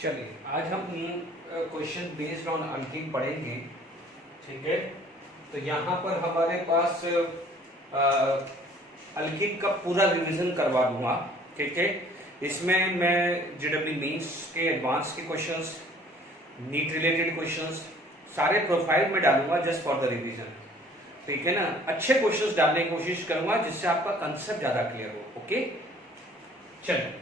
चलिए आज हम क्वेश्चन बेस्ड ऑन अल्कीन पढ़ेंगे। ठीक है, तो यहाँ पर हमारे पास अल्कीन का पूरा रिवीजन करवा दूंगा। ठीक है, इसमें मैं जेडब्ल्यू मेंस के एडवांस के क्वेश्चंस, नीट रिलेटेड क्वेश्चंस सारे प्रोफाइल में डालूंगा जस्ट फॉर द रिवीजन। ठीक है ना, अच्छे क्वेश्चंस डालने की कोशिश करूंगा जिससे आपका कंसेप्ट ज्यादा क्लियर हो। ओके, चलिए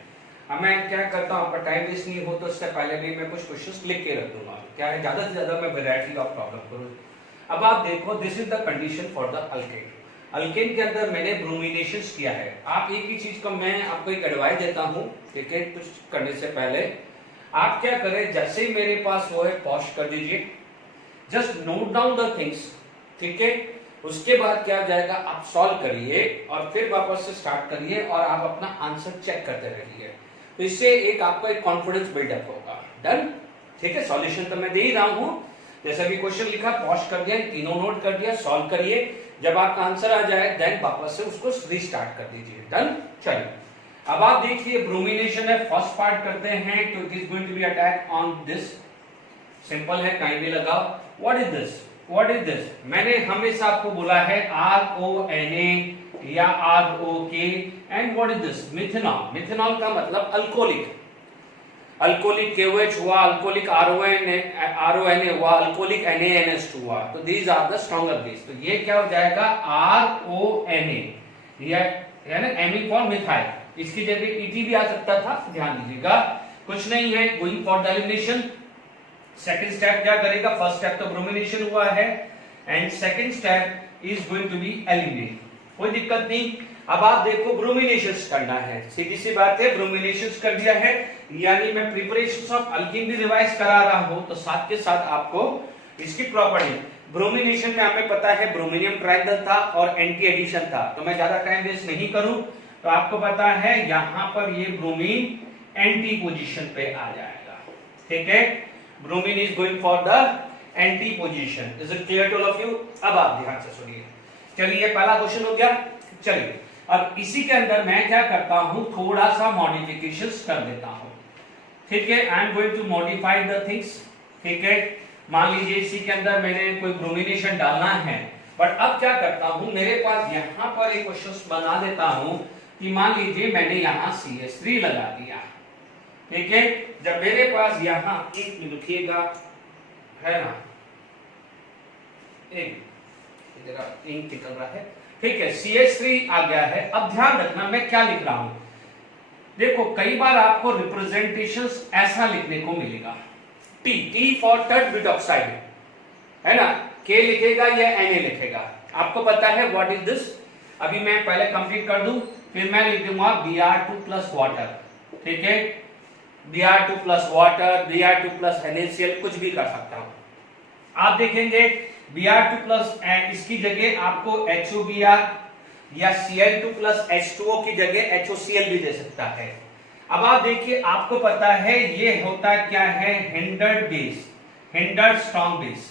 अब मैं क्या करता हूँ, आपका टाइम वेस्ट नहीं हो तो उससे पहले भी मैं कुछ क्वेश्चंस लिख के रख दूंगा। क्या है, ज्यादा से ज्यादा मैं वैरायटी ऑफ प्रॉब्लम करूँ। अब आप देखो, this is the condition for the alkane. Alkane के अंदर मैंने ब्रोमिनेशंस किया है। आप एक ही चीज का मैं आपको एक एडवाइस देता हूँ, ठीक है, कुछ करने से पहले आप क्या करें, जैसे ही मेरे पास वो है पॉज कर दीजिए, just note down the things. ठीक है, उसके बाद क्या जाएगा, आप सॉल्व करिए और फिर वापस से स्टार्ट करिए और आप अपना आंसर चेक करते रहिए। तो इससे एक आपका एक कॉन्फिडेंस बिल्डअप होगा। डन, ठीक है। सॉल्यूशन तो मैं दे ही रहा हूं, जैसा भी क्वेश्चन लिखा पॉज कर दिया, तीनों नोट कर दिया, सॉल्व करिए। जब आपका आंसर आ जाए देन वापस से उसको रीस्टार्ट कर दीजिए। डन, चलिए अब आप देखिए, ब्रोमिनेशन है, फर्स्ट पार्ट करते हैं। तो it is going to be attack on this. Simple है, काइंडली लगाओ। What is this, what is this? मैंने हमेशा आपको बोला है RONA या ROK and what is this? Methanol. Methanol का मतलब अल्कोहलिक। अल्कोहलिक KOH हुआ, अल्कोहलिक RONA हुआ, अल्कोहलिक NaNH2 हुआ। तो these are the stronger base. तो ये क्या हो जाएगा, RONA या ना एमी फॉर मिथाइल। इसकी जगह ET भी आ सकता था, ध्यान दीजिएगा, कुछ नहीं है। Going for the elimination, second step क्या करेगा, फर्स्ट स्टेप तो ब्रोमिनेशन हुआ है and second step is going to be eliminate. कोई दिक्कत नहीं। अब आप देखो, ब्रोमिनेशन करना है, सीधी सी बात है, ब्रोमिनेशन कर दिया है, यानी मैं प्रिपरेशन ऑफ अल्कीन भी रिवाइज करा रहा हूं, तो साथ के साथ आपको इसकी प्रॉपर्टी। ब्रोमिनेशन में हमें पता है ब्रोमिनियम ट्राइथल था और एंटी एडिशन था, तो मैं ज्यादा टाइम वेस्ट नहीं करूं। तो आपको पता है यहां पर ये ब्रोमीन एंटी पोजीशन पे आ जाएगा। ठीक है, bromine is going for the anti position. Is it clear to all of you? अब आप ध्यान से सुनिए। चलिए, पहला क्वेश्चन हो गया। चलिए अब इसी के अंदर मैं क्या करता हूं, थोड़ा सा मॉडिफिकेशंस कर देता हूं। ठीक है, I am going to modify the things. ठीक है, मान लीजिए इसी के अंदर मैंने कोई ब्रोमिनेशन डालना है, बट अब क्या करता हूं, मेरे पास यहां पर एक क्वेश्चन बना देता हूं कि मान लीजिए मैंने यहां CH3 लगा दिया। ठीक है, जब मेरे पास यहां एक लिखिएगा, है ना, एक जगह इंक निकल रहा है। ठीक है, CH3 आ गया है। अब ध्यान रखना मैं क्या लिख रहा हूं। देखो, कई बार आपको रिप्रेजेंटेशंस ऐसा लिखने को मिलेगा, T for tert bit oxide, है ना, K लिखेगा या Na लिखेगा। आपको पता है व्हाट इज दिस। अभी मैं पहले कंप्लीट कर दूं, फिर मैं लिख दूंगा Br2 प्लस वाटर। ठीक है, Br2 plus water, Br2 plus NaCl, कुछ भी कर सकता हूं। आप देखेंगे Br2 प्लस इसकी जगह आपको HOBr या Cl2 प्लस H2O की जगह HOCl भी दे सकता है। अब आप देखिए, आपको पता है ये होता क्या है, hindered base, hindered strong base.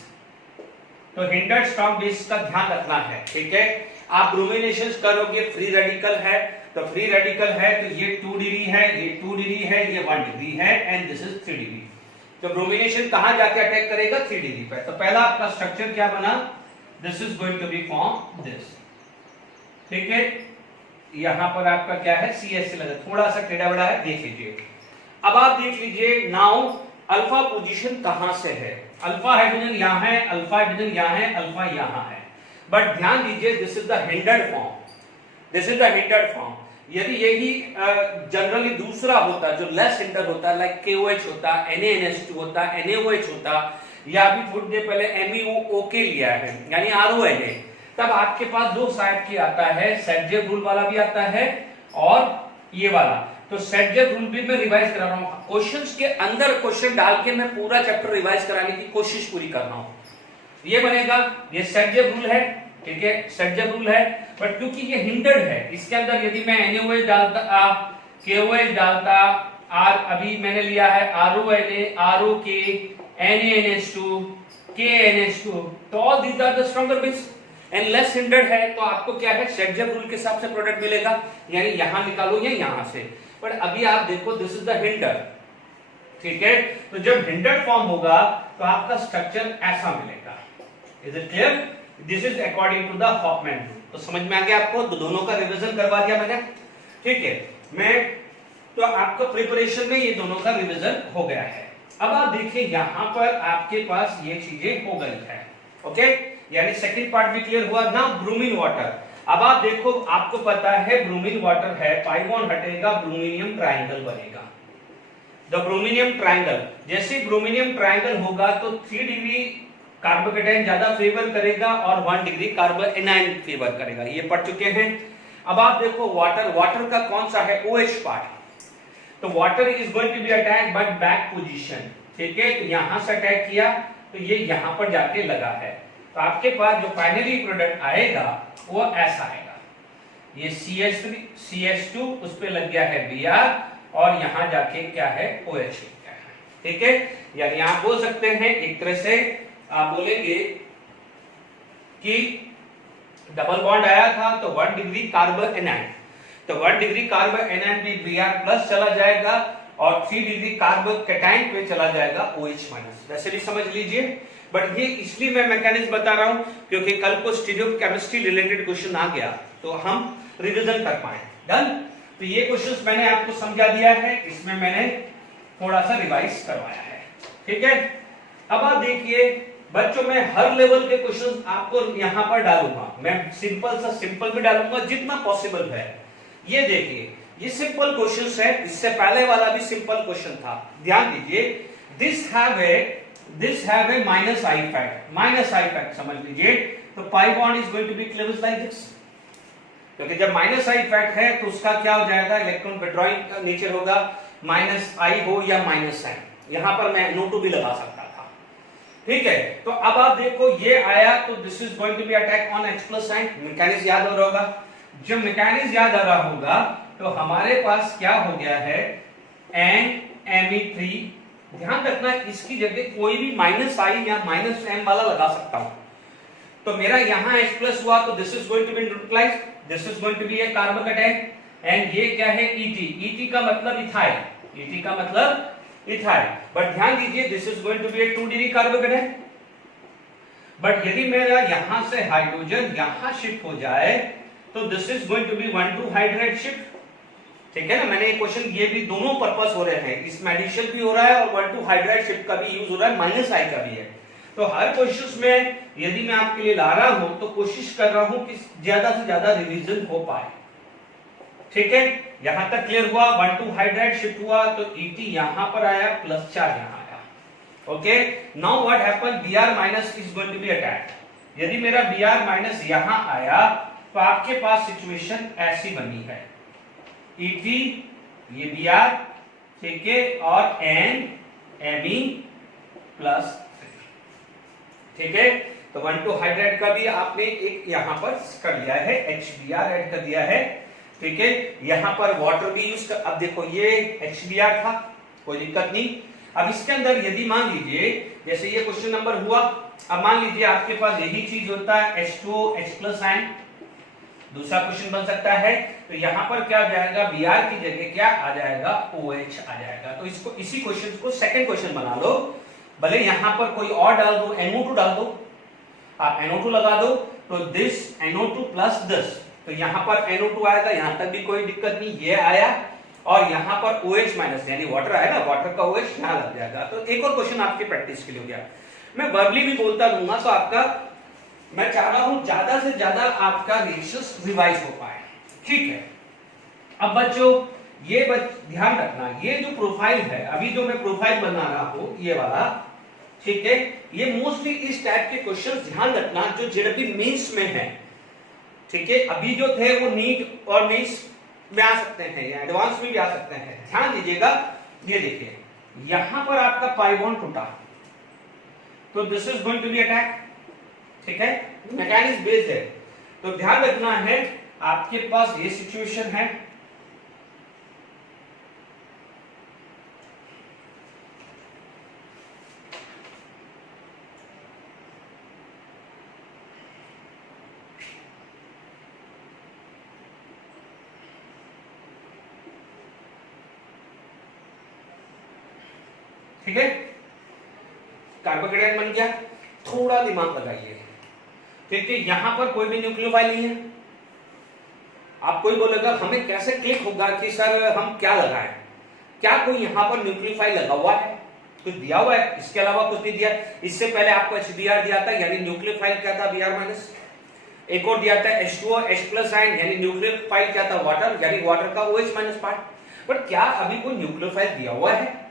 तो हिंडर्ड स्ट्रॉन्ग बेस का ध्यान रखना है। ठीक है, आप ब्रोमिनेशन करोगे, फ्री रेडिकल है, तो फ्री रेडिकल है तो ये 2 डिग्री है, ये 2 डिग्री है, ये 1 डिग्री है एंड दिस इज 3 डिग्री। तो ब्रोमिनेशन कहां जाके अटैक करेगा, 3 डिग्री पे। तो पहला आपका स्ट्रक्चर क्या बना, this is going to be form this. ठीक है, यहां पर आपका क्या है, CH लगा, थोड़ा सा टेढ़ा बड़ा है, देख लीजिए। अब आप देख लीजिए, नाउ अल्फा पोजीशन कहां से है, अल्फा हाइड्रोजन यहां है, अल्फा हाइड्रोजन यहां है, अल्फा यहां है। बट ध्यान दीजिए, this is the hindered form, this is the hindered form. यदि यही जनरली दूसरा होता जो लेस हिंडर होता, लाइक KOH होता, NaNH2 होता, NaOH होता, या अभी थोड़ी देर पहले MEOK लिया है यानी RONA, तब आपके पास दो साइड की आता है, सेटजेव रूल वाला भी आता है और ये वाला। तो सेटजेव रूल भी मैं रिवाइज करा रहा हूं, क्वेश्चंस के अंदर क्वेश्चन डाल के मैं पूरा चैप्टर रिवाइज कराने की कोशिश पूरी कर रहा हूं। ये बनेगा, ये सेटजेव रूल है। ठीक है, सेटजेव रूल है, बट क्योंकि ये हिंडर्ड है, इसके अंदर यदि मैं NaOH डालता, KOH डालता, अभी मैंने लिया है RONA, ROK, NaNH2, KNH2, तो all these are the stronger base and less hindered है। तो आपको क्या है, सेटजेव रूल के हिसाब से प्रोडक्ट मिलेगा, यानी यहां निकालो या यहां से। बट अभी आप देखो, दिस इज द हिंडर। ठीक है, तो जब हिंडर्ड फॉर्म होगा तो आपका स्ट्रक्चर ऐसा मिलेगा। Is it clear? This is according to the Hofmann rule. तो समझ में आ गया आपको? तो दोनों का रिवीजन करवा दिया मैंने, ठीक है। मैं तो आपका प्रिपरेशन में ये दोनों का रिवीजन हो गया है। अब आप देखिए यहां पर आपके पास ये चीजें हो गई है, ओके, यानी सेकंड पार्ट भी क्लियर हुआ ना। ब्रोमीन वाटर, अब आप देखो, आपको पता है ब्रोमीन वाटर है, पाई बॉन्ड हटेगा, ब्रोमीनियम ट्रायंगल बनेगा। द ब्रोमीनियम ट्रायंगल, जैसे ब्रोमीनियम ट्रायंगल होगा तो 3 डिग्री कार्बोकेटाइन ज्यादा फेवर करेगा और 1 डिग्री कार्बोएनाइन फेवर करेगा, ये पढ़ चुके हैं। अब आप देखो वाटर, वाटर का कौन सा है? OH पार्ट, तो water is going to be attack but back position, ठीक है, तो यहां से अटैक किया तो ये यहां पर जाके लगा है, तो आपके पास जो फाइनली प्रोडक्ट आएगा वो ऐसा आएगा, ये CH3 CH2 उस पे लग गया है Br और यहां जाके क्या है? OH लग गया है, ठीक है। यानी आप बोल सकते हैं एक तरह से आप बोलेंगे कि डबल बॉन्ड आया था तो 1 डिग्री कार्बोएनाइन, तो 1 डिग्री कार्बोएनाइन भी Br प्लस चला जाएगा और 3 डिग्री कार्बोकेटाइन पे चला जाएगा OH माइनस, वैसे भी समझ लीजिए। बट ये इसलिए मैं मैकेनिज्म बता रहा हूं क्योंकि कल को स्टीरियोकेमिस्ट्री रिलेटेड क्वेश्चन आ गया तो हम रिवीजन कर पाए। डन? तो ये क्वेश्चंस मैंने आपको समझा दिया है, इसमें मैंने थोड़ा सा रिवाइज करवाया है, ठीक है। अब आप देखिए बच्चों, मैं हर लेवल के क्वेश्चंस आपको यहां पर डालूंगा, मैं सिंपल सा सिंपल भी डालूंगा जितना पॉसिबल है। ये देखिए ये सिंपल क्वेश्चंस है, इससे पहले वाला भी सिंपल क्वेश्चन था, ध्यान दीजिए। This have a minus I effect, minus I effect समझ लीजिए, तो pi bond is going to be close like this, क्योंकि जब माइनस आई फैक्ट है तो उसका क्या हो जाएगा? इलेक्ट्रॉन विड्रॉइंग का नेचर होगा, माइनस आई हो या माइनस साइन, यहां पर मैं NO2 भी लगा सकता था, ठीक है। तो अब आप देखो ये आया तो this is going to be attack on H plus sign, mechanism याद हो रहा होगा। जब मैकेनिज्म याद आ रहा होगा तो हमारे पास क्या हो गया है? NMe3, ध्यान रखना इसकी जगह कोई भी माइनस आई या माइनस एम वाला लगा सकता हूं, तो मेरा यहां H प्लस हुआ तो this is going to be neutralised, this is going to be a carbocation, and ये क्या है? ET का मतलब इथाइल, ET का मतलब इथाइल, बट ध्यान दीजिए this is going to be a 2 degree carbocation. But यदि मेरा यहां से हाइड्रोजन यहां शिफ्ट हो जाए तो this is going to be 1,2 hydride shift, ठीक है ना। मैंने ये क्वेश्चन, ये भी दोनों पर्पस हो रहे हैं, इसमें एडिशन भी हो रहा है और 1,2 हाइड्रेट शिफ्ट का भी यूज हो रहा है, माइनस आई का भी है। तो हर क्वेश्चन में यदि मैं आपके लिए ला रहा हूं तो कोशिश कर रहा हूं कि ज्यादा से ज्यादा रिवीजन हो पाए, ठीक है। यहां तक क्लियर हुआ? 1,2 हाइड्रेट शिफ्ट हुआ तो ET यहां पर आया, प्लस 4 यहां आया, okay. Now what happen? Br minus is going to be attacked, यदि मेरा Br माइनस यहां आया तो आपके पास सिचुएशन ऐसी बनी है, ET ये Br, ठीक है, और NMe प्लस, ठीक है। तो 1,2 हाइड्रेट का भी आपने एक यहां पर कर लिया है, HBr ऐड कर दिया है, ठीक है। यहां पर वाटर भी यूज कर, अब देखो ये HBr था, कोई दिक्कत नहीं। अब इसके अंदर यदि मान लीजिए जैसे ये क्वेश्चन नंबर हुआ, अब मान लीजिए आपके पास यही चीज होता है H2O H प्लस आयन, दूसरा क्वेश्चन बन सकता है, तो यहां पर क्या आ जाएगा? Br की जगह क्या आ जाएगा? OH आ जाएगा। तो इसको, इसी क्वेश्चन को सेकंड क्वेश्चन बना लो, भले यहां पर कोई और डाल दो, NO2 डाल दो, आप NO2 लगा दो, तो दिस NO2 प्लस दिस, तो यहां पर NO2 आएगा, यहां तक भी कोई दिक्कत नहीं, ये आया, और यहां पर OH माइनस यानी वाटर आएगा, वाटर का OH यहां लग जाएगा। तो एक और क्वेश्चन आपकी प्रैक्टिस के लिए हो गया। मैं वर्बली भी बोलता रहूंगा, तो आपका, मैं चाह रहा हूं ज्यादा से ज्यादा आपका रेशियोस रिवाइज हो पाए, ठीक है। अब बच्चों ये ध्यान रखना, ये जो प्रोफाइल है, अभी जो मैं प्रोफाइल बना रहा हूं ये वाला, ठीक है, ये मोस्टली इस टाइप के क्वेश्चन ध्यान रखना जो जेडब्ल्यू मेंस में है, ठीक है। अभी जो थे वो नीट और मेंस में आ सकते हैं या एडवांस में भी आ सकते हैं, ध्यान दीजिएगा। ये देखिए यहां पर आपका पाई बॉन्ड टूटा, तो this is going to be attack, ठीक है, मैकेनिज्म बेस्ड है, तो ध्यान रखना है आपके पास ये सिचुएशन है, ठीक है, कार्बोकेटायन बन गया। थोड़ा दिमाग लगाइए, क्योंकि यहां पर कोई भी न्यूक्लियोफाइल नहीं है। आप कोई बोलेगा हमें कैसे क्लिक होगा कि सर हम क्या लगाएं, क्या कोई यहां पर न्यूक्लियोफाइल लगा हुआ है, कुछ दिया हुआ है, इसके अलावा कुछ नहीं दिया। इससे पहले आपको HBr दिया था, यानी न्यूक्लियोफाइल क्या था, Br-। एक और दिया था H2O H+ आयन, यानी न्यूक्लियोफाइल क्या था, वाटर, यानी वाटर का OH- पार्ट। बट क्या अभी कोई न्यूक्लियोफाइल दिया हुआ है?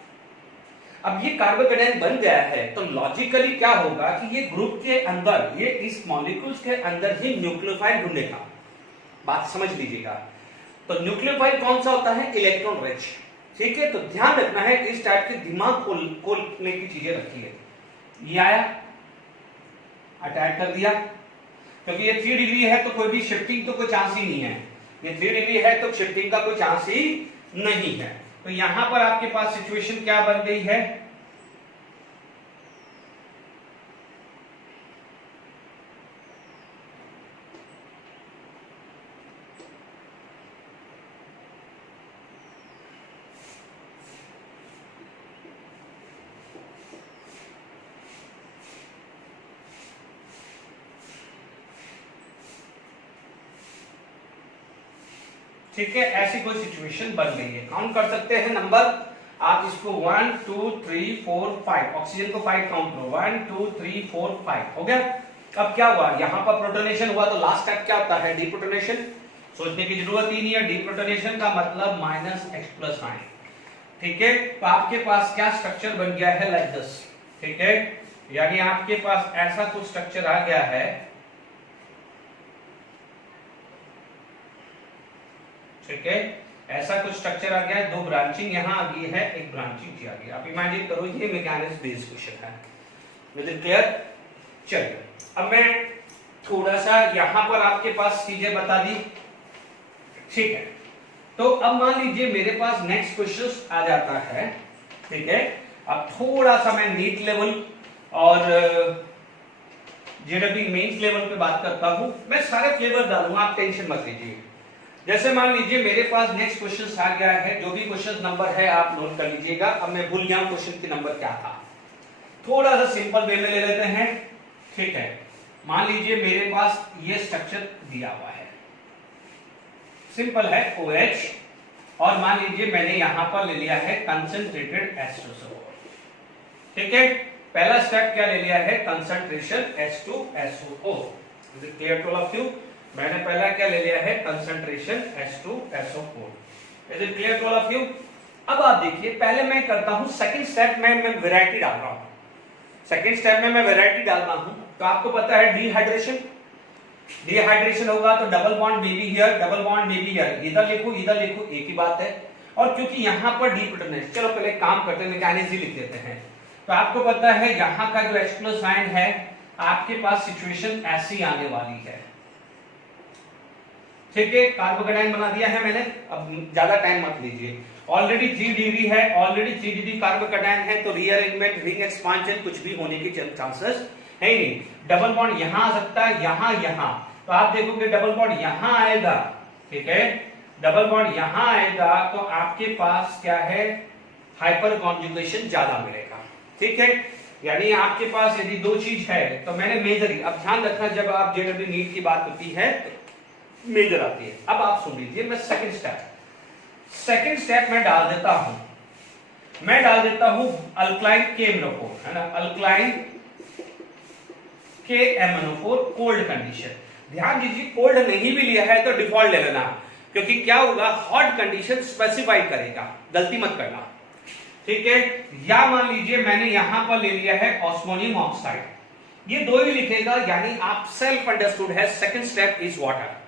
अब ये कार्बोकेटायन बन गया है तो लॉजिकली क्या होगा कि ये ग्रुप के अंदर, ये इस मॉलिक्यूल्स के अंदर ही न्यूक्लियोफाइल ढूंढेगा। बात समझ लीजिएगा। तो न्यूक्लियोफाइल कौन सा होता है, इलेक्ट्रॉन रिच। ठीक है, तो ध्यान रखना है, इस टाइप के दिमाग खोलने की चीजें रखिए। ये आया, अटैक कर दिया, क्योंकि ये 3 डिग्री है तो कोई भी शिफ्टिंग तो कोई चांस ही नहीं है। ये 3 डिग्री है तो शिफ्टिंग का कोई चांस ही नहीं है। तो यहां पर आपके पास सिचुएशन क्या बन गई है, ठीक है, ऐसी कोई सिचुएशन बन गई है। काउंट कर सकते हैं नंबर आप इसको 1 2 3 4 5, ऑक्सीजन को 5 काउंट करो, 1 2 3 4 5 हो गया। अब क्या हुआ, यहां पर प्रोटोनेशन हुआ तो लास्ट स्टेप क्या होता है, डीप्रोटोनेशन। सोचने की जरूरत ही नहीं है, डीप्रोटोनेशन का मतलब -H+ आयन। ठीक है, तो आपके पास क्या स्ट्रक्चर बन गया है, लाइक दिस। ठीक है, यानी आपके पास ऐसा कुछ स्ट्रक्चर आ गया है। ठीक है, ऐसा कुछ स्ट्रक्चर आ गया है, 2 ब्रांचिंग यहां आ गई है, एक ब्रांचिंग आ गई। आप इमेजिन करो ये मैकेनिक्स बेस्ड क्वेश्चन है। मुझे क्लियर? चलिए अब मैं थोड़ा सा यहां पर आपके पास चीजें बता दी। ठीक है, तो अब मान लीजिए मेरे पास नेक्स्ट क्वेश्चन आ जाता है। ठीक है, अब थोड़ा सा मैं नीट लेवल और जेडब्ल्यू मेंस लेवल पे बात करता हूं। मैं सारे फ्लेवर डालूंगा, आप टेंशन मत लीजिए। जैसे मान लीजिए मेरे पास नेक्स्ट क्वेश्चन आ गया है, जो भी क्वेश्चन नंबर है आप नोट कर लीजिएगा। अब मैं भूल गया क्वेश्चन की नंबर क्या था, थोड़ा सा सिंपल वे में ले लेते हैं। ठीक है, मान लीजिए मेरे पास ये स्ट्रक्चर दिया हुआ है, सिंपल है, OH, और मान लीजिए मैंने यहां पर ले लिया है कंसंट्रेटेड H2SO। ठीक है, पहला स्टेप क्या ले लिया है, concentration H2SO। Is it clear to all of you? मैंने पहला क्या ले लिया है, concentration H2SO4। Is it clear to all of you? अब आप देखिए, पहले मैं करता हूं सेकंड स्टेप में मैं वैरायटी डाल रहा हूं। सेकंड स्टेप में मैं वैरायटी डाल रहा हूं, तो आपको पता है डिहाइड्रेशन। डिहाइड्रेशन होगा तो double bond baby here, double bond baby here, इधर लिखो एक ही बात है। और क्योंकि यहां पर डीप्रोटोनेशन, चलो पहले काम करते हैं, मैकेनिज्म लिख देते हैं। तो आपको पता है यहां का जो H+ आयन है, आपके पास सिचुएशन ऐसी आने वाली है। ठीक है, कार्बोकेटायन बना दिया है मैंने, अब ज्यादा टाइम मत लीजिए। ऑलरेडी 3 डिग्री है, ऑलरेडी 3 डिग्री कार्बोकेटायन है, तो रीअरेंजमेंट, रिंग एक्सपांशन कुछ भी होने के चांसेस है ही नहीं। डबल बॉन्ड यहां आ सकता है, यहां, तो आप देखोगे डबल बॉन्ड यहां आएगा। ठीक है, डबल बॉन्ड यहां आएगा तो आपके पास क्या है, हाइपर कॉन्जुगेशन ज्यादा मिलेगा। ठीक है, यानी आपके पास यदि 2 चीज है तो मैंने मेजर, अब ध्यान रखना जब आप जेडब्ल्यू नीट की बात होती है मेजर आती है। अब आप सुन लीजिए, मैं सेकंड स्टेप में डाल देता हूं, मैं डाल देता हूं अल्कलाइन KMnO4, है ना, अल्कलाइन KMnO4 कोल्ड कंडीशन। ध्यान दीजिए, कोल्ड नहीं भी लिया है तो डिफॉल्ट ले लेना, क्योंकि क्या होगा, हॉट कंडीशन स्पेसिफाई करेगा, गलती मत करना। ठीक है, या मान लीजिए मैंने यहां पर ले लिया है ऑस्मोनियम ऑक्साइड, ये 2 ही लिखेगा, यानी आप सेल्फ अंडरस्टूड है सेकंड स्टेप इज वाटर।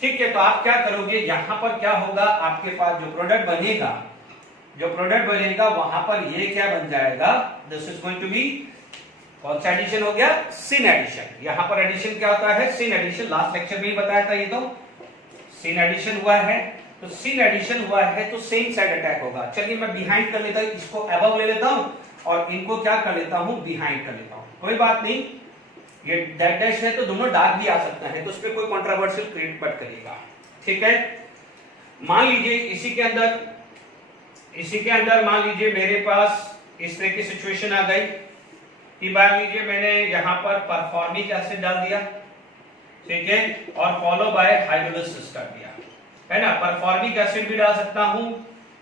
ठीक है, तो आप क्या करोगे, यहां पर क्या होगा, आपके पास जो प्रोडक्ट बनेगा वहां पर ये क्या बन जाएगा, this is going to be, कौन सा एडिशन हो गया, सिन एडिशन। यहां पर एडिशन क्या होता है, सिन एडिशन, लास्ट लेक्चर में ही बताया था। ये तो सिन एडिशन हुआ है, तो सिन एडिशन हुआ है तो सेम साइड अटैक होगा। चलिए मैं बिहाइंड कर लेता हूं, इसको अबव ले लेता हूं और इनको क्या कर लेता हूं, बिहाइंड कर लेता हूं। कोई बात नहीं, ये डैश डैश है तो दोनों डार्क भी आ सकता है, तो उसमें कोई कंट्रोवर्शियल क्रिएट मत करिएगा। ठीक है, मान लीजिए इसी के अंदर मान लीजिए मेरे पास इस तरह की सिचुएशन आ गई कि मान लीजिए मैंने यहाँ पर परफॉर्मिक एसिड डाल दिया, ठीक है, और फॉलो बाय हाइड्रोलिसिस कर दिया, है ना। परफॉर्मिक एसिड भी डाल सकता हूं,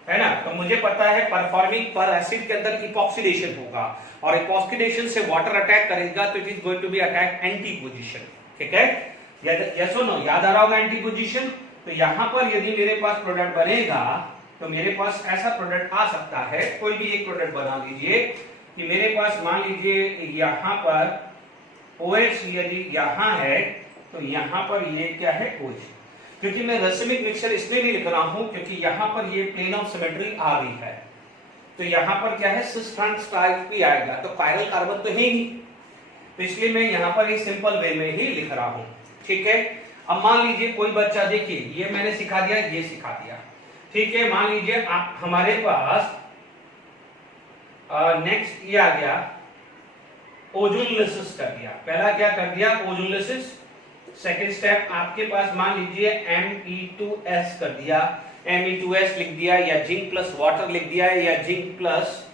है ना। तो मुझे पता है परफॉर्मिक पर एसिड के अंदर इपॉक्सीडेशन होगा और इपॉक्सीडेशन से वाटर अटैक करेगा, तो it is going to be attack anti position, ठीक है। यस और नो, याद आ रहा होगा एंटी पोजीशन। तो यहां पर यदि मेरे पास प्रोडक्ट बनेगा तो मेरे पास ऐसा प्रोडक्ट आ सकता है, कोई भी एक प्रोडक्ट बना लीजिए कि मेरे पास मान लीजिए यहां पर OH यदि यहां है तो यहां पर ये क्या है OH, क्योंकि मैं रैसिमिक मिक्सचर इसलिए नहीं लिख रहा हूं क्योंकि यहां पर ये प्लेन ऑफ सिमेट्री आ रही है, तो यहां पर क्या है सिस ट्रांस टाइप भी आएगा, तो कायरल कार्बन तो है ही, तो इसलिए मैं यहां पर एक सिंपल वे में ही लिख रहा हूं, ठीक है। अब मान लीजिए कोई बच्चा, देखिए ये मैंने सिखा दिया, ये सिखा दिया, ठीक है। मान लीजिए आप हमारे पास नेक्स्ट ये आ गया ओजोनलिसिस कर दिया, पहला क्या कर दिया ओजोनलिसिस, सेकंड स्टेप आपके पास मान लीजिए Me2S कर दिया, Me2S लिख दिया या जिंक प्लस वाटर लिख दिया या जिंक प्लस,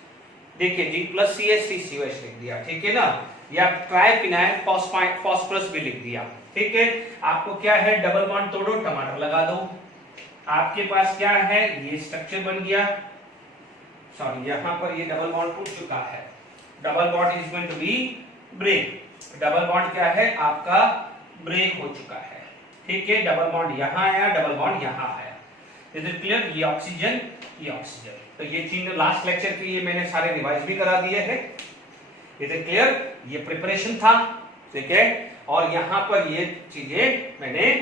देखिए जिंक प्लस CH3COH लिख दिया, ठीक है ना, या ट्राइफिनाइल फॉस्फोरस भी लिख दिया, ठीक है। आपको क्या है डबल बॉन्ड तोड़ो, टमाटर लगा दो, आपके पास क्या है ये स्ट्रक्चर बन गया, सॉरी यहां पर ये डबल बॉन्ड टूट चुका है, double bond is going to be break, double bond क्या है आपका ब्रेक हो चुका है, ठीक है। डबल बॉन्ड यहां आया, डबल बॉन्ड यहां आया, इज इट क्लियर। ये ऑक्सीजन, ये ऑक्सीजन, तो ये चीज लास्ट लेक्चर के ये मैंने सारे रिवाइज भी करा दिए हैं, इज इट क्लियर। ये प्रिपरेशन था, ठीक है, और यहां पर ये चीजें मैंने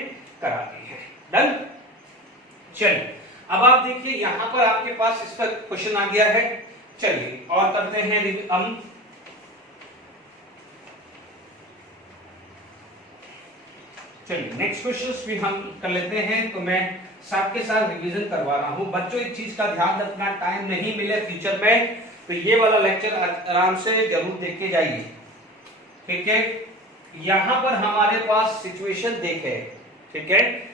करा दी है, डन। चलिए अब आप देखिए यहां पर आपके पास इसका क्वेश्चन आ गया है, चलिए और करते हैं हम चलिए नेक्स्ट क्वेश्चंस भी हम कर लेते हैं। तो मैं साथ के साथ रिवीजन करवा रहा हूं बच्चों, एक चीज का ध्यान रखना, टाइम नहीं मिले फ्यूचर में तो ये वाला लेक्चर आराम से जरूर देख के जाइए, ठीक है। यहां पर हमारे पास सिचुएशन देखे, ठीक है,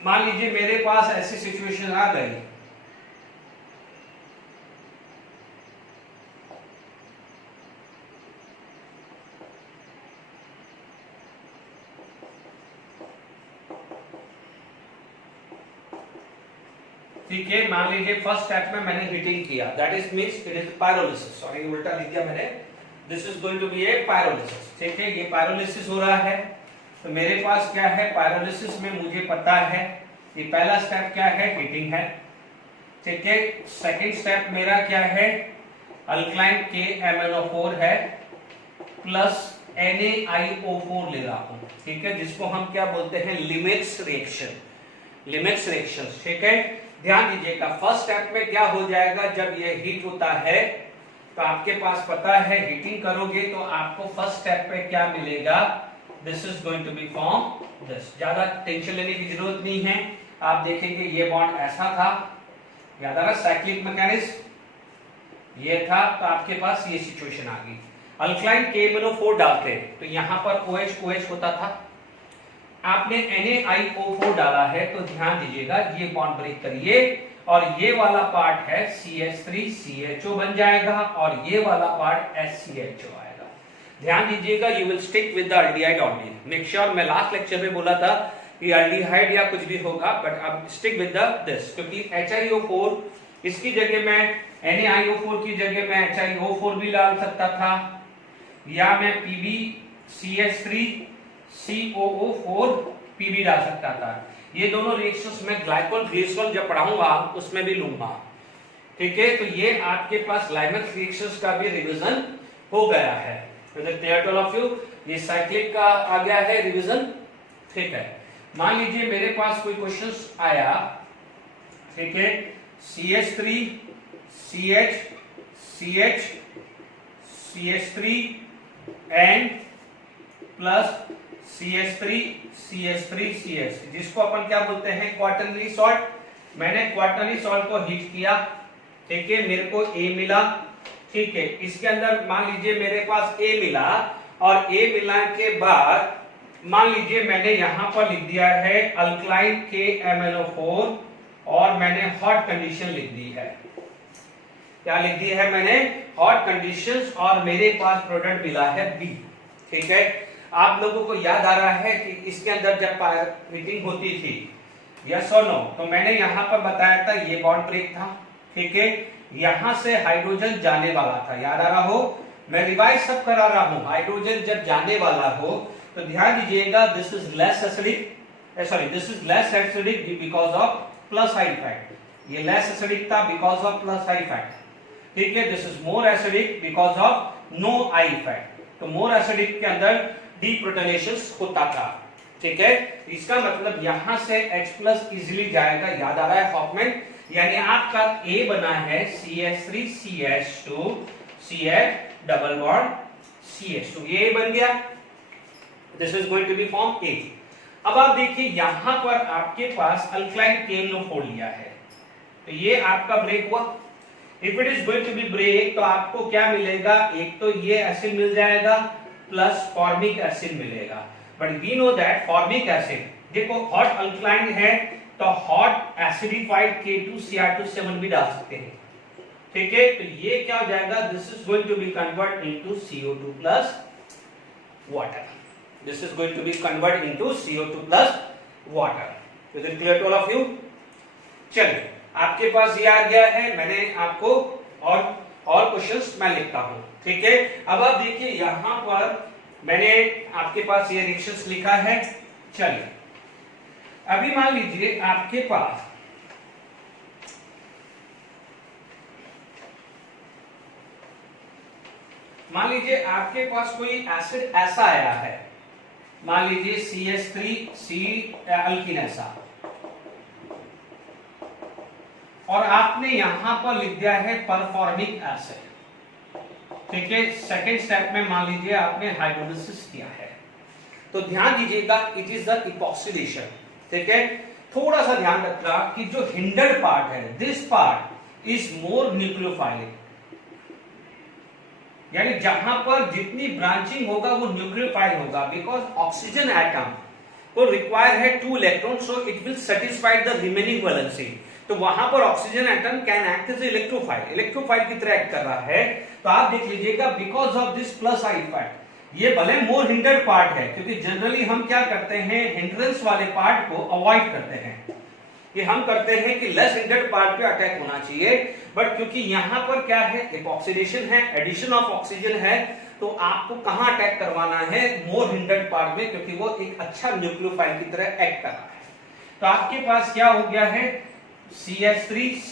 मान लीजिए मेरे पास ऐसी सिचुएशन आ गई, ठीक है। मान लीजिए फर्स्ट स्टेप में मैंने हीटिंग किया, that is means it is pyrolysis, sorry उल्टा लिख दिया मैंने, this is going to be a pyrolysis, ठीक है। ये पायरोलिसिस हो रहा है, तो मेरे पास क्या है पायरोलिसिस में मुझे पता है ये पहला स्टेप क्या है हीटिंग है, ठीक है। सेकंड स्टेप मेरा क्या है अल्कलाइन KMnO4 है प्लस NaIO4 ले रहा हूं, ठीक है, जिसको हम क्या बोलते हैं लिमिक्स रिएक्शन, लिमिक्स रिएक्शन, ठीक है। ध्यान दीजिएगा फर्स्ट स्टेप में क्या हो जाएगा, जब ये हीट होता है तो आपके पास पता है हीटिंग करोगे तो आपको फर्स्ट स्टेप पे क्या मिलेगा, this is going to be form this, ज्यादा टेंशन लेने की जरूरत नहीं है। आप देखेंगे ये बॉन्ड ऐसा था, याद आ रहा साइक्लिक मैकेनिज्म ये था, तो आपके पास ये सिचुएशन आ गई। अल्कलाइन KMnO4 डालते तो यहां पर OH OH होता था, आपने NaIO4 डाला है तो ध्यान दीजिएगा ये बॉन्ड ब्रेक करिए और ये वाला पार्ट है CH3CHO बन जाएगा और ये वाला पार्ट SCHO आएगा। ध्यान दीजिएगा you will stick with the aldehyde only, make sure, मैं लास्ट लेक्चर में बोला था कि एल्डिहाइड या कुछ भी होगा बट अब स्टिक विद द दिस, क्योंकि HiO4 इसकी जगह मैं NaIO4 की जगह मैं HiO4 भी डाल सकता था या मैं PbCH3COO4 Pb डाल सकता था, ये दोनों रिएक्शंस में ग्लाइकोल ग्लिसरॉल जब पढ़ाऊंगा उसमें भी लूंगा, ठीक है। तो ये आपके पास लाइमेक्स रिएक्शंस का भी रिवीजन हो गया है, clear to all of you. ये साइक्लिक का आ गया है रिवीजन, ठीक है। मान लीजिए मेरे पास कोई क्वेश्चंस आया, ठीक है, CH3 CH CH CH3 and plus CH3 CH3 CH, जिसको अपन क्या बोलते हैं क्वाटरनरी सॉल्ट। मैंने क्वाटरनरी सॉल्ट को हीट किया, ठीक है, मेरे को A मिला, ठीक है। इसके अंदर मान लीजिए मेरे पास A मिला और A मिला के बाद मान लीजिए मैंने यहां पर लिख दिया है अल्कलाइन KMnO4 और मैंने हॉट कंडीशन लिख दी है। क्या लिख दी है मैंने, हॉट कंडीशंस, और मेरे पास प्रोडक्ट मिला है बी। ठीक है, आप लोगों को याद आ रहा है कि इसके अंदर जब हीटिंग होती थी, यस और नो, तो मैंने यहाँ पर बताया था ये बॉन्ड ब्रेक था। ठीक है, यहां से हाइड्रोजन जाने वाला था, याद आ रहा हो, मैं रिवाइज सब करा रहा हूं। हाइड्रोजन जब जाने वाला हो तो ध्यान दीजिएगा, this is less acidic, sorry this is less acidic because of plus I fact, ये लेस एसिडिक था because of plus I fact. ठीक है, this is more acidic because of no I fact, तो मोर एसिडिक के अंदर deprotonation होता था। ठीक है, इसका मतलब यहां से H प्लस इजिली जाएगा, याद आ रहा है हॉफमैन, यानी आपका A बना है CH3 CH2 CH double bond CH2, ये बन गया, this is going to be form A। अब आप देखिए यहां पर आपके पास अल्कलाइन KMnO4 लिया है, तो ये आपका ब्रेक हुआ। If it is going to be break, तो आपको क्या मिलेगा, एक तो ये एसिड मिल जाएगा प्लस फॉर्मिक एसिड मिलेगा। But we know that formic acid, देखो हॉट अल्कलाइन है तो हॉट एसिडिफाइड K2Cr2 भी डाल सकते हैं। ठीक है, तो ये क्या हो जाएगा, this is going to be convert into CO2 plus water, this is going to be convert into CO2 plus water. Is it clear to all of you? चलिए, आपके पास ये आ गया है, मैंने आपको और क्वेश्चंस मैं लिखता हूं। ठीक है, अब आप देखिए यहां पर मैंने आपके पास ये रिएक्शंस लिखा है। चलिए, अभी मान लीजिए आपके पास कोई एसिड ऐसा आया है, मान लीजिए CH3C अल्कीन ऐसा, और आपने यहां पर लिख दिया है परफॉर्मिक एसिड। ठीक है, सेकेंड स्टेप में मान लीजिए आपने हाइड्रोलिसिस किया है, तो ध्यान दीजिएगा इट इज द इपॉक्सिडेशन। ठीक है, थोड़ा सा ध्यान रखना कि जो हिंडर्ड पार्ट है, this part is more nucleophilic, यानी जहां पर जितनी ब्रांचिंग होगा वो न्यूक्लियोफाइल होगा, बिकॉज ऑक्सीजन एटम को रिक्वायर है 2 electron, so it will satisfy the remaining valency. तो वहां पर oxygen atom can act as electrophile की तरह एक्ट कर रहा है। तो आप देख लीजिएगा, because of this plus I fact, ये भले मोर हिंडर्ड पार्ट है, क्योंकि जनरली हम क्या करते हैं, हिंड्रेंस वाले पार्ट को अवॉइड करते हैं, कि हम करते हैं कि लेस हिंडर्ड पार्ट पे अटैक होना चाहिए। बट क्योंकि यहां पर क्या है, इपॉक्सिडेशन है, एडिशन ऑफ ऑक्सीजन है, तो आपको कहां अटैक करवाना है, मोर हिंडर्ड पार्ट में, क्योंकि वो एक अच्छा न्यूक्लियोफाइल की तरह एक्ट कर रहा है। तो आपके पास क्या हो गया है, CH3COH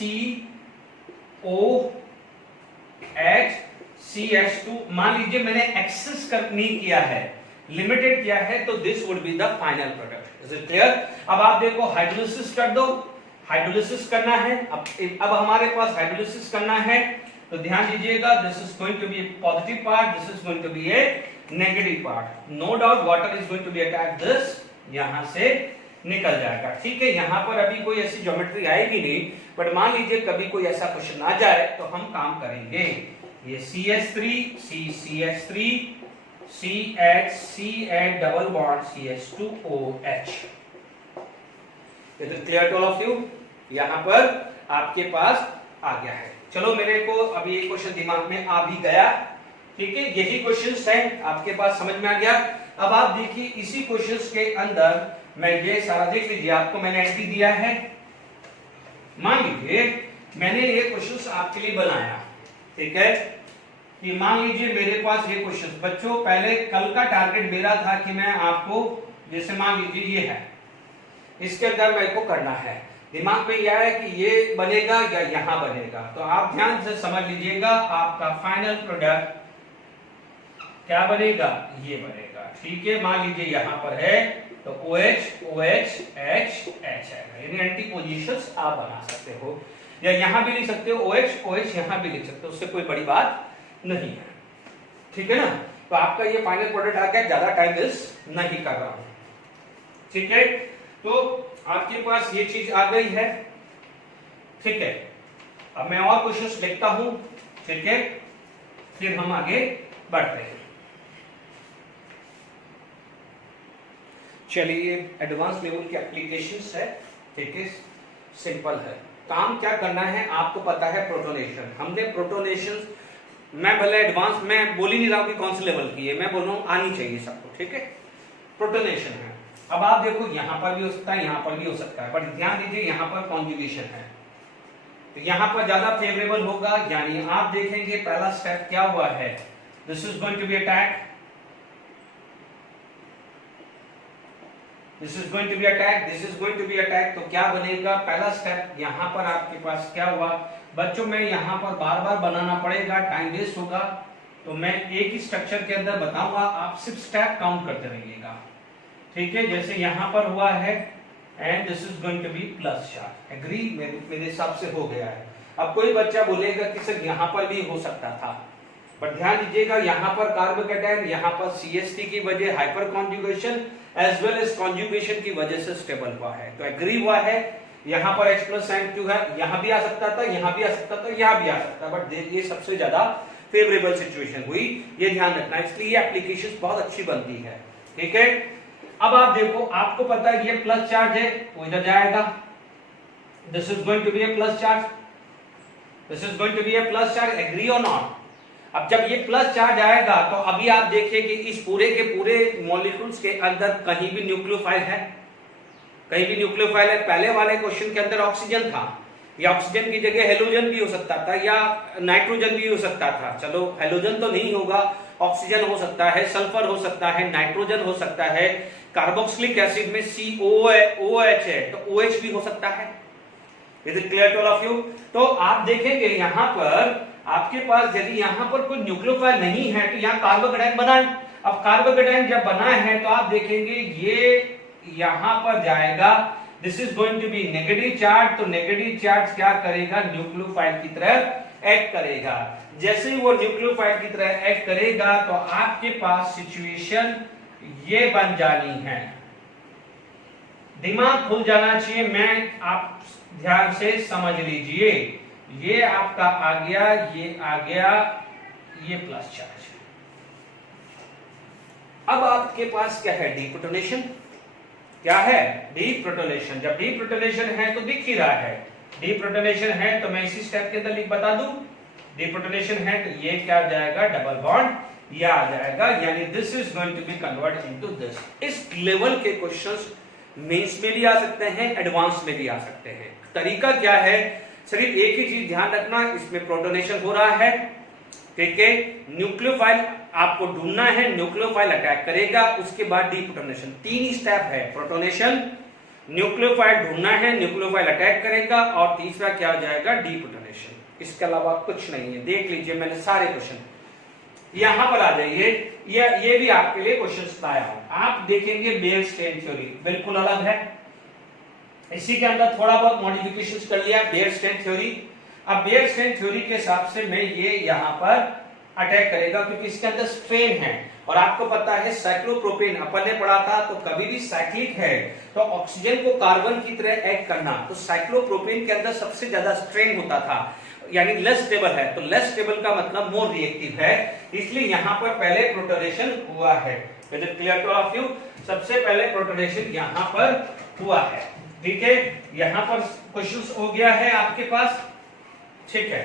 CH2, मान लीजिए मैंने एक्सेस नहीं किया है, लिमिटेड किया है, तो this would be the final product. Is it clear? अब आप देखो हाइड्रोलिसिस कर दो, हाइड्रोलिसिस करना है। अब हमारे पास हाइड्रोलिसिस करना है, तो ध्यान दीजिएगा, this is going to be a positive part, this is going to be a negative part. No doubt water is going to be attack this, यहां से निकल जाएगा। ठीक है, यहां पर अभी कोई ऐसी ज्योमेट्री आएगी नहीं, बट मान लीजिए कभी कोई ऐसा क्वेश्चन आ जाए तो हम काम करेंगे। ये CH3 CH3 CH double bond CH2OH। Clear to all of you? यहां पर आपके पास आ गया है। चलो, मेरे को अभी एक क्वेश्चन दिमाग में आ भी गया। ठीक है, यही क्वेश्चंस हैं, आपके पास समझ में आ गया। अब आप देखिए इसी क्वेश्चंस के अंदर मैं ये सारा देख लीजिए, आपको मैंने एंटी दिया है। मान लीजिए मैंने ये क्वेश्चंस आपके लिए बनाया, ठीक है, कि मान लीजिए मेरे पास ये क्वेश्चंस, बच्चों पहले कल का टारगेट मेरा था कि मैं आपको, जैसे मान लीजिए ये है, इसके अंदर मेरे को करना है, दिमाग में यह है कि ये बनेगा या यहां बनेगा, तो आप ध्यान से समझ लीजिएगा, आपका फाइनल प्रोडक्ट क्या बनेगा, ये बनेगा। ठीक है, मान लीजिए यहां पर है तो OH OH H H है, यानी एंटी पोजीशंस आप बना सकते हो, या यहां भी लिख सकते हो OH OH, यहां भी लिख सकते हो, उससे कोई बड़ी बात नहीं है। ठीक है ना, तो आपका ये फाइनल प्रोडक्ट आ गया, ज्यादा टाइम वेस्ट नहीं कर रहा हूं। ठीक है, तो आपके पास ये चीज आ गई है। ठीक है, अब मैं और क्वेश्चंस लिखता हूं, ठीक है, फिर हम आगे बढ़ते हैं। चलिए, एडवांस लेवल की एप्लीकेशंस है, ठीक है, सिंपल है। काम क्या करना है आपको पता है, प्रोटोनेशन। हमने प्रोटोनेशन, मैं भले एडवांस मैं बोल ही नहीं रहा हूं कि कौन से लेवल की है, मैं बोल रहा हूं आनी चाहिए सबको, ठीक है। प्रोटोनेशन है। अब आप देखो यहां पर भी हो सकता है, यहां पर भी हो सकता है, बट ध्यान दीजिए यहां पर कॉन्जुगेशन है तो यहां पर ज्यादा फेवरेबल होगा। यानी आप देखेंगे पहला स्टेप क्या हुआ है, this is going to be attack, this is going to be attack, this is going to be attack. तो क्या बनेगा, पहला स्टेप यहां पर आपके पास क्या हुआ बच्चों, में यहां पर बार बार बनाना पड़ेगा, टाइम वेस्ट होगा, तो मैं एक ही स्ट्रक्चर के अंदर बताऊंगा, आप सिर्फ स्टेप काउंट करते रहिएगा, ठीक है। जैसे यहां पर हुआ है and this is going to be plus charge, agree, मेरे हिसाब से हो गया है। अब कोई बच्चा बोलेगा कि सर यहां पर भी हो सकता था, बट ध्यान दीजिएगा यहां पर कार्बोकेटायन, यहां पर CH3 की वजह hyper conjugation as well as conjugation की वजह से स्टेबल हुआ है, तो एग्री हुआ है। यहां पर H प्लस साइन क्यों है, यहां भी आ सकता था, यहां भी आ सकता था, यहां भी आ सकता, बट ये सबसे ज्यादा फेवरेबल सिचुएशन हुई, ये ध्यान रखना, इसलिए एप्लीकेशन बहुत अच्छी बनती है, ठीक है। अब आप देखो, आपको पता है ये प्लस चार्ज है, वो इधर जाएगा, this is going to be a plus charge, this is going to be a plus charge, agree और नॉट। अब जब ये प्लस चार्ज आएगा तो अभी आप देखिए कि इस पूरे के पूरे मॉलिक्यूल्स के अंदर कहीं भी न्यूक्लियोफाइल है, कहीं भी न्यूक्लियोफाइल है। पहले वाले क्वेश्चन के अंदर ऑक्सीजन था, या ऑक्सीजन की जगह हेलोजन भी हो सकता था, या नाइट्रोजन भी हो सकता था, चलो हेलोजन तो नहीं होगा, ऑक्सीजन हो सकता है, सल्फर हो सकता है, नाइट्रोजन हो सकता है, कार्बोक्सिलिक एसिड में COOH है तो OH भी हो सकता है। Is it clear to all of you? तो आप देखेंगे यहां पर आपके पास यदि यहां पर कोई न्यूक्लियोफाइल नहीं है तो यहां कार्बोकेटायन बना है। अब कार्बोकेटायन जब बना है तो आप देखेंगे ये यहां पर जाएगा, this is going to be negative charge, तो नेगेटिव चार्ज क्या करेगा, न्यूक्लियोफाइल की तरह एक्ट करेगा। जैसे ही वो न्यूक्लियोफाइल की तरह एक्ट करेगा तो आपके पास सिचुएशन ये बन जानी है, दिमाग खुल जाना चाहिए, मैं आप ध्यान से समझ लीजिए, ये आपका आ गया, ये आ गया, ये प्लस चार्ज। अब आपके पास क्या है, डीप्रोटोनेशन। क्या है, डीप्रोटोनेशन। जब डीप्रोटोनेशन है तो दिख ही रहा है, डीप्रोटोनेशन है तो मैं इसी स्टेप के अंदर लिख बता दूं, डीप्रोटोनेशन है तो ये क्या आ जाएगा, डबल बॉन्ड ये आ जाएगा, यानी this is going to be convert into this. इस लेवल के क्वेश्चंस मेंस में भी आ सकते हैं, एडवांस में भी आ सकते हैं। तरीका क्या है, सिर्फ एक ही चीज ध्यान रखना, इसमें प्रोटोनेशन हो रहा है, ठीक है, न्यूक्लियोफाइल आपको ढूंढना है, न्यूक्लियोफाइल अटैक करेगा, उसके बाद डीप्रोटोनेशन, तीन ही स्टेप है, प्रोटोनेशन, न्यूक्लियोफाइल ढूंढना है, न्यूक्लियोफाइल अटैक करेगा, और तीसरा क्या हो जाएगा, डीप्रोटोनेशन। इसके अलावा कुछ नहीं है। देख लीजिए मैंने सारे क्वेश्चन, यहां पर आ जाइए, ये भी आपके लिए क्वेश्चन लाया हूं, आप देखेंगे बेयर-स्टेन थ्योरी बिल्कुल अलग है, इसी के अंदर थोड़ा बहुत मॉडिफिकेशंस कर लिया, बेयर-स्टेन थ्योरी। अब बेयर-स्टेन थ्योरी के हिसाब से मैं ये यहां पर अटैक करेगा क्योंकि इसके अंदर स्ट्रेन है, और आपको पता है साइक्लोप्रोपेन अपन ने पढ़ा था, तो कभी भी साइक्लिक है तो ऑक्सीजन को कार्बन की तरह एक्ट करना, तो साइक्लोप्रोपेन के अंदर सबसे ज्यादा स्ट्रेन होता था, यानी लेस स्टेबल है, तो लेस स्टेबल का मतलब मोर रिएक्टिव है, इसलिए यहां पर पहले प्रोटोनेशन हुआ है। Is it clear to all of you? सबसे पहले प्रोटोनेशन यहां पर हुआ है, ठीक है। यहां पर क्वेश्चंस हो गया है आपके पास, ठीक है।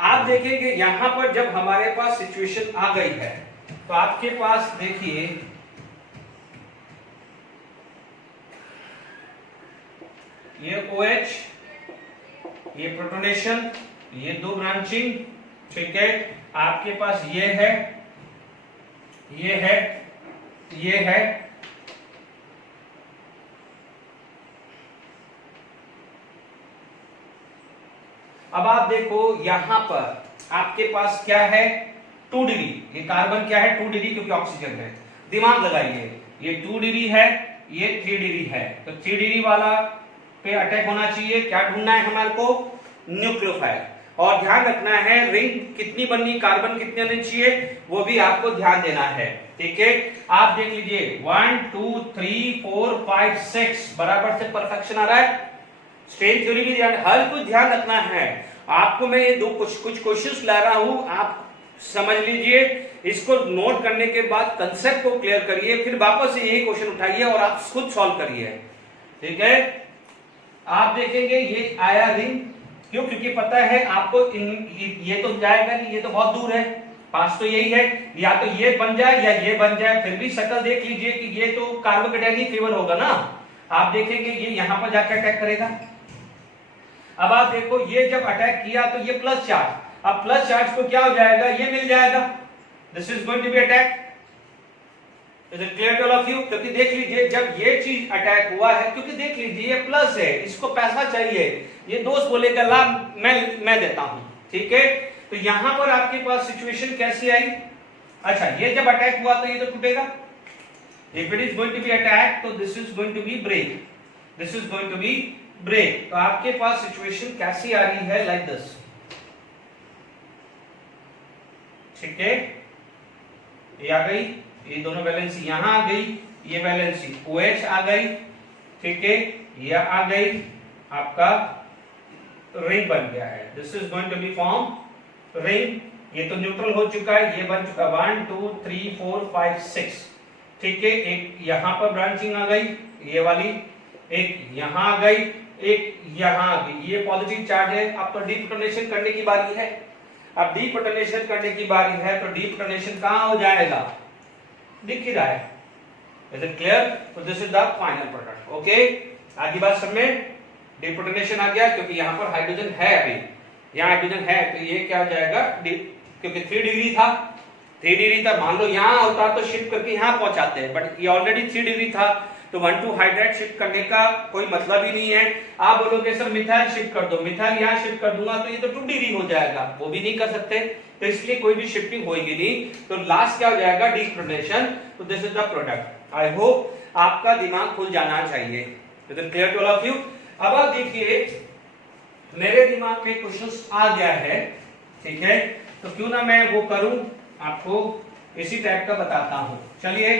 आप देखेंगे यहां पर जब हमारे पास सिचुएशन आ गई है तो आपके पास देखिए ये OH, ये प्रोटोनेशन, ये दो ब्रांचिंग, ठीक है। आपके पास ये है, ये है, ये है, अब आप देखो यहां पर आपके पास क्या है, 2 डिग्री, ये कार्बन क्या है 2 डिग्री क्योंकि ऑक्सीजन है, दिमाग लगाइए, ये 2 डिग्री है, ये 3 डिग्री है, तो 3 डिग्री वाला पे अटैक होना चाहिए। क्या ढूंढना है हमारे को, न्यूक्लियोफाइल, और ध्यान रखना है रिंग कितनी बननी, कार्बन कितने आने चाहिए, वो भी आपको ध्यान देना है, ठीक है। आप देख लीजिए 1 2 3 4 5 6 बराबर से परफेक्शन आ रहा है। स्ट्रेन थ्योरी भी ध्यान, हर कुछ ध्यान रखना है आपको। मैं ये दो कुछ क्वेश्चंस ला रहा हूं, आप समझ लीजिए, इसको नोट करने के बाद कंसेप्ट को क्लियर करिए, फिर वापस से यही क्वेश्चन उठाइए और आप खुद सॉल्व करिए, ठीक है। आप देखेंगे ये आया रिंग, क्यों? क्योंकि पता है आपको ये तो जाएगा नहीं, ये तो बहुत दूर है, पास तो यही है, या तो ये बन जाए या ये बन जाए, फिर भी शक्ल देख लीजिए कि ये तो कार्बोकेटायन फेवर होगा ना। आप देखेंगे ये यहां पर जाकर अटैक करेगा। अब आप देखो ये जब अटैक किया तो ये प्लस चार्ज, अब प्लस चार्ज को क्या हो जाएगा, ये मिल जाएगा, this is going to be attack. Is it clear to all of you? क्योंकि देख लीजिए जब ये चीज अटैक हुआ है, क्योंकि देख लीजिए ये प्लस है, इसको पैसा चाहिए, ये दोस्त बोलेगा ला मैं देता हूं, ठीक है। तो यहां पर आपके पास सिचुएशन कैसी आई? अच्छा, ये जब अटैक हुआ तो ये तो टूटेगा, if it is going to be attack तो this is going to be break, this is going to be break. तो आपके पास सिचुएशन कैसी आ रही है, लाइक दिस, ठीक है। ये आ गई, ये दोनों वैलेंसी यहां आ गई, ये वैलेंसी OH आ गई, ठीक है, ये आ गई, आपका रिंग बन गया है, this is going to be form ring. ये तो न्यूट्रल हो चुका है, ये बन चुका 1 2 3 4 5 6, ठीक है। एक यहां पर ब्रांचिंग आ गई, ये वाली, एक यहां आ गई, एक यहां आ गई, ये पॉजिटिव चार्ज है। अब तो डीप्रोटोनेशन करने की बारी है, अब डीप्रोटोनेशन करने की बारी है, तो डीप्रोटोनेशन कहां हो जाएगा, दिख ही रहा है, इज इट क्लियर? तो this is the final product, okay. आगे बात सब में डीप्रोटोनेशन आ गया, क्योंकि यहां पर हाइड्रोजन है, अभी यहां हाइड्रोजन है, तो ये क्या हो जाएगा, क्योंकि 3 डिग्री था, 3 डिग्री था, मान लो यहां होता तो शिफ्ट करके यहां पहुंचाते हैं, बट ये ऑलरेडी 3 डिग्री था, तो 1,2 हाइड्राइड शिफ्ट करने का कोई मतलब ही नहीं है। आप बोलोगे सर मिथाइल शिफ्ट कर दो, मिथाइल यहां शिफ्ट कर दूंगा तो ये तो 2 डिग्री हो जाएगा, वो भी नहीं कर सकते, तो इसलिए कोई भी शिफ्टिंग होगी नहीं। तो लास्ट क्या हो जाएगा, डीप्रोटोनेशन। तो this is the product. I hope आपका दिमाग खुल जाना चाहिए। Is it clear to all of you? अब आप देखिए मेरे दिमाग में क्वेश्चंस आ गया है, ठीक है, तो क्यों ना मैं वो करूं, आपको इसी टाइप का बताता हूं। चलिए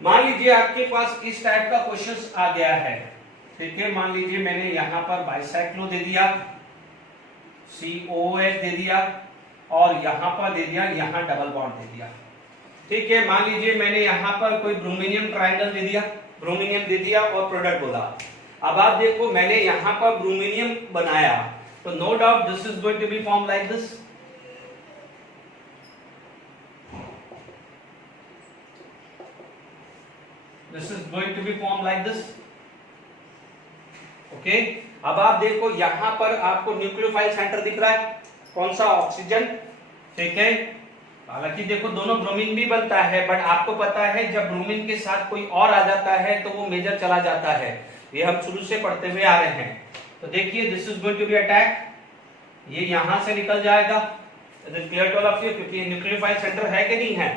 मान लीजिए आपके पास इस टाइप का क्वेश्चंस आ गया है, ठीक है। मान लीजिए मैंने यहां पर बाइसाइक्लो दे दिया, COOH दे दिया, और यहां पर दे दिया, यहां डबल बॉन्ड दे दिया, ठीक है। मान लीजिए मैंने यहां पर कोई ब्रोमीनियम ट्रायंगल दे दिया, ब्रोमीनियम दे दिया और प्रोडक्ट बोला। अब आप देखो मैंने यहां पर ब्रोमीनियम बनाया, तो no doubt this is going to be form like this, this is going to be form like this, okay. अब आप देखो यहां पर आपको न्यूक्लियोफाइल सेंटर दिख रहा है, कौन सा, ऑक्सीजन, ठीक है। हालांकि देखो दोनों ब्रोमीन भी बनता है, बट आपको पता है जब ब्रोमीन के साथ कोई और आ जाता है तो वो मेजर चला जाता है, ये हम शुरू से पढ़ते हुए आ रहे हैं। तो देखिए this is going to be attack, ये यहां से निकल जाएगा, is it clear to all of you? क्योंकि न्यूक्लियोफाइल सेंटर है कि नहीं है।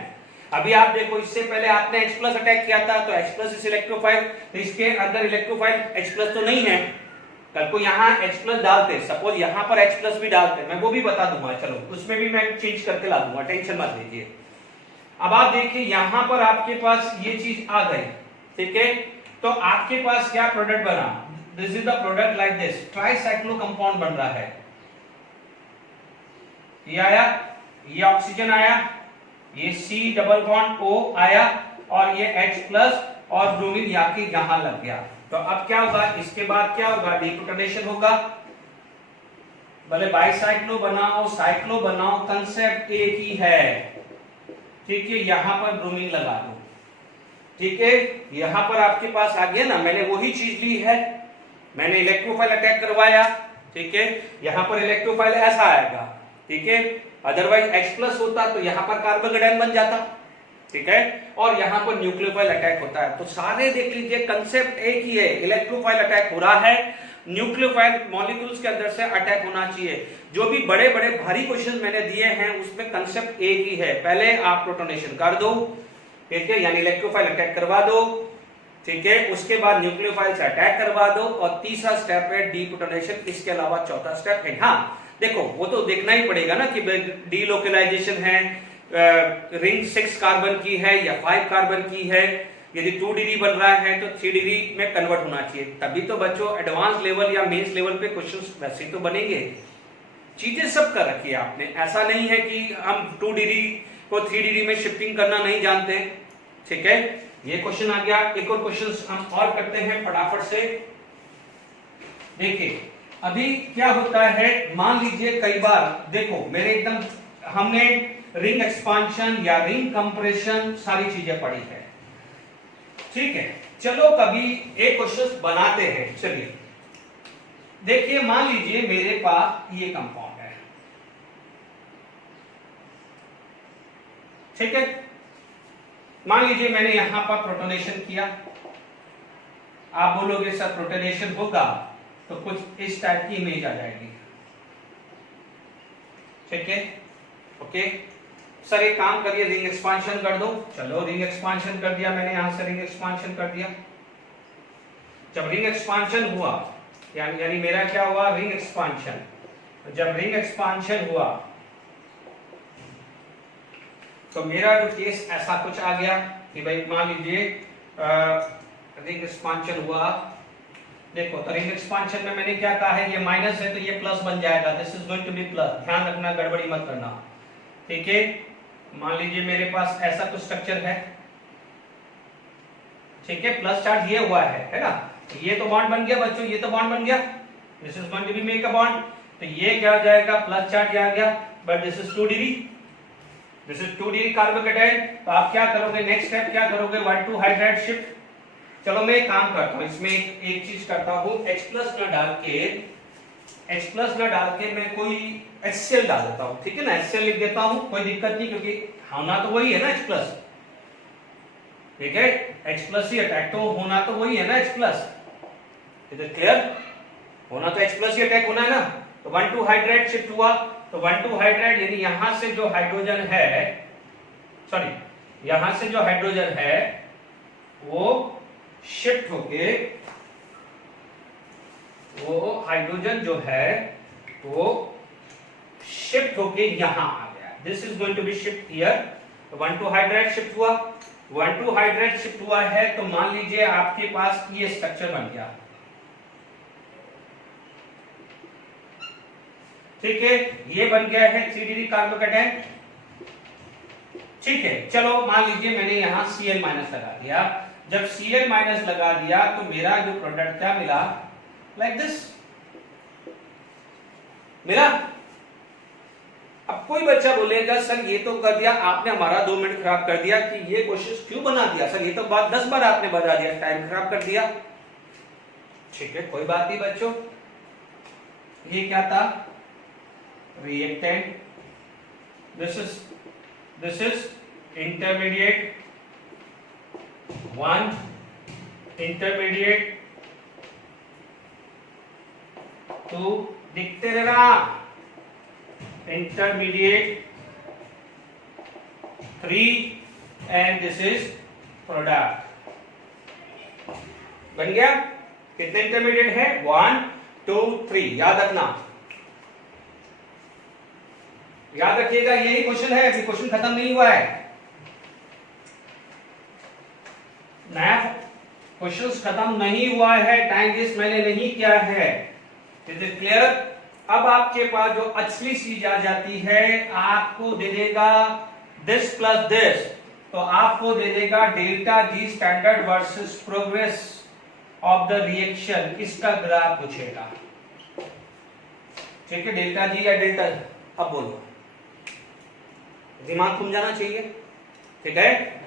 अभी आप देखो इससे पहले आपने H+ अटैक किया था, तो H+ इस इलेक्ट्रोफाइल, तो इसके अंदर इलेक्ट्रोफाइल H+ तो नहीं है, कल को यहाँ H+ डालते, सपोज यहाँ पर H+ भी डालते, मैं वो भी बता दूंगा, चलो उसमें भी मैं चेंज करके ला दूंगा, टेंशन मत लीजिए। अब आप देखिए यहां पर आपके पास ये चीज आ गई, ठीक है। तो आपके पास क्या प्रोडक्ट बना, this is the product like this, tricyclo compound बन रहा है, ये आया, ये ऑक्सीजन आया, ये C डबल बॉन्ड O आया, और ये H+ और ब्रोमीन याकी यहां लग गया। तो अब क्या होगा, इसके बाद क्या होगा, डीप्रोटोनेशन होगा। भले बाइसाइक्लो बनाओ, साइक्लो बनाओ, कंसेप्ट एक ही है, ठीक है। यहां पर ब्रोमीन लगा दो, ठीक है। यहां पर आपके पास आ गया ना, मैंने वही चीज ली है, मैंने इलेक्ट्रोफाइल अटैक करवाया, ठीक है। यहां पर इलेक्ट्रोफाइल ऐसा आएगा, ठीक है। अदरवाइज H+ होता तो यहां पर कार्बोकेटायन बन जाता, ठीक है, और यहां पर न्यूक्लियोफाइल अटैक होता है। तो सारे देख लीजिए कंसेप्ट एक ही है, इलेक्ट्रोफाइल अटैक हो रहा है, न्यूक्लियोफाइल मॉलिक्यूल्स के अंदर से अटैक होना चाहिए। जो भी बड़े बड़े भारी क्वेश्चन मैंने दिए हैं उसमें कंसेप्ट एक ही है, पहले आप प्रोटोनेशन कर दो, ठीक है, यानी इलेक्ट्रोफाइल अटैक करवा दो, ठीक है, उसके बाद न्यूक्लियोफाइल से अटैक करवा दो, और तीसरा स्टेप है डीप्रोटोनेशन, इसके अलावा चौथा स्टेप है, हाँ देखो वो तो देखना ही पड़ेगा ना कि डीलोकलाइजेशन है, रिंग 6 कार्बन की है या 5 कार्बन की है, यदि 2 डिग्री बन रहा है तो 3 डिग्री में कन्वर्ट होना चाहिए, तभी तो बच्चों एडवांस लेवल या मेंस लेवल पे क्वेश्चंस वैसे तो बनेंगे। चीजें सब कर रखी है आपने, ऐसा नहीं है कि हम 2 डिग्री को 3 डिग्री में शिफ्टिंग करना नहीं जानते, ठीक है। ये क्वेश्चन आ गया। एक और क्वेश्चन हम और करते हैं फटाफट से, देखिए अभी क्या होता है, मान लीजिए कई बार देखो मेरे एकदम हमने रिंग एक्सपांशन या रिंग कंप्रेशन सारी चीजें पढ़ी है, ठीक है। चलो कभी एक क्वेश्चन बनाते हैं। चलिए देखिए, मान लीजिए मेरे पास ये कंपाउंड है, ठीक है। मान लीजिए मैंने यहां पर प्रोटोनेशन किया, आप बोलोगे सर प्रोटोनेशन होगा तो कुछ इस टाइप की इमेज आ जाएगी, ठीक है, ओके। सर एक काम करिए, रिंग एक्सपांशन कर दो। चलो रिंग एक्सपांशन कर दिया मैंने, यहां से रिंग एक्सपांशन कर दिया। जब रिंग एक्सपांशन हुआ यानी मेरा क्या हुआ, रिंग एक्सपांशन। जब रिंग एक्सपांशन हुआ तो मेरा जो केस ऐसा कुछ आ गया कि भाई मान लीजिए रिंग एक्सपांशन हुआ, देखो तो रिंग एक्सपांशन में मैंने क्या कहा है, ये माइनस है तो ये प्लस बन जाएगा, this is going to be plus. ध्यान रखना, गड़बड़ी मत करना, ठीक है। मान लीजिए मेरे पास ऐसा कुछ स्ट्रक्चर है, ठीक है, प्लस चार्ज ये हुआ है ना, ये तो बॉन्ड बन गया बच्चों, ये तो बॉन्ड बन गया, this is going to be make a bond, तो ये क्या हो जाएगा, प्लस चार्ज आ गया, but this is 2 degree, this is 2 degree carbocation. तो आप क्या करोगे, नेक्स्ट स्टेप क्या करोगे, 1,2 हाइड्राइड शिफ्ट। चलो मैं एक काम करता हूं, इसमें एक चीज करता हूं, H प्लस ना डाल के मैं कोई HCl डाल देता हूं, ठीक है ना, HCl लिख देता हूं, कोई दिक्कत नहीं, क्योंकि होना तो वही है ना H प्लस, ठीक है, H प्लस ही अटैक तो होना तो वही है ना H plus, is it clear, होना तो H प्लस ही अटैक होना है ना। तो 1,2 हाइड्राइड शिफ्ट हुआ, तो 1,2 हाइड्राइड यानी यहां से जो हाइड्रोजन है, सॉरी यहां से जो हाइड्रोजन है वो शिफ्ट होके, वो हाइड्रोजन जो है वो शिफ्ट होके यहां आ गया, this is going to be shift here. तो 1,2 हाइड्राइड शिफ्ट हुआ, 1,2 हाइड्राइड शिफ्ट हुआ है, तो मान लीजिए आपके पास ये स्ट्रक्चर बन गया, ठीक है, ये बन गया है 3 डिग्री कार्बोकेटाइन, ठीक है। चलो मान लीजिए मैंने यहां Cl माइनस लगा दिया, जब Cl माइनस लगा दिया तो मेरा जो प्रोडक्ट क्या मिला, लाइक दिस मिला। अब कोई बच्चा बोलेगा सर ये तो कर दिया आपने, हमारा 2 मिनट खराब कर दिया, कि ये कोशिश क्यों बना दिया सर, ये तो बात 10 बार आपने बता दिया, टाइम खराब कर दिया, ठीक है, कोई बात नहीं बच्चों। ये क्या था, reactant, this is intermediate 1, intermediate 2, दिखते रहना, intermediate 3 and this is product. बन गया, कितने इंटरमीडिएट है, 1 2 3, याद रखना, याद रखिएगा, यही क्वेश्चन है, अभी क्वेश्चन खत्म नहीं हुआ है, नया क्वेश्चन खत्म नहीं हुआ है, टाइम वेस्ट मैंने नहीं किया है, इज इट क्लियर। अब आपके पास जो असली चीज आ जाती है, आपको दे देगा दिस प्लस दिस, तो आपको दे देगा delta G standard versus progress of the reaction, इसका ग्राफ पूछेगा, ठीक है, डेल्टा जी या डेल्टा, अब बोलो, दिमाग घूम जाना चाहिए, ठीक है।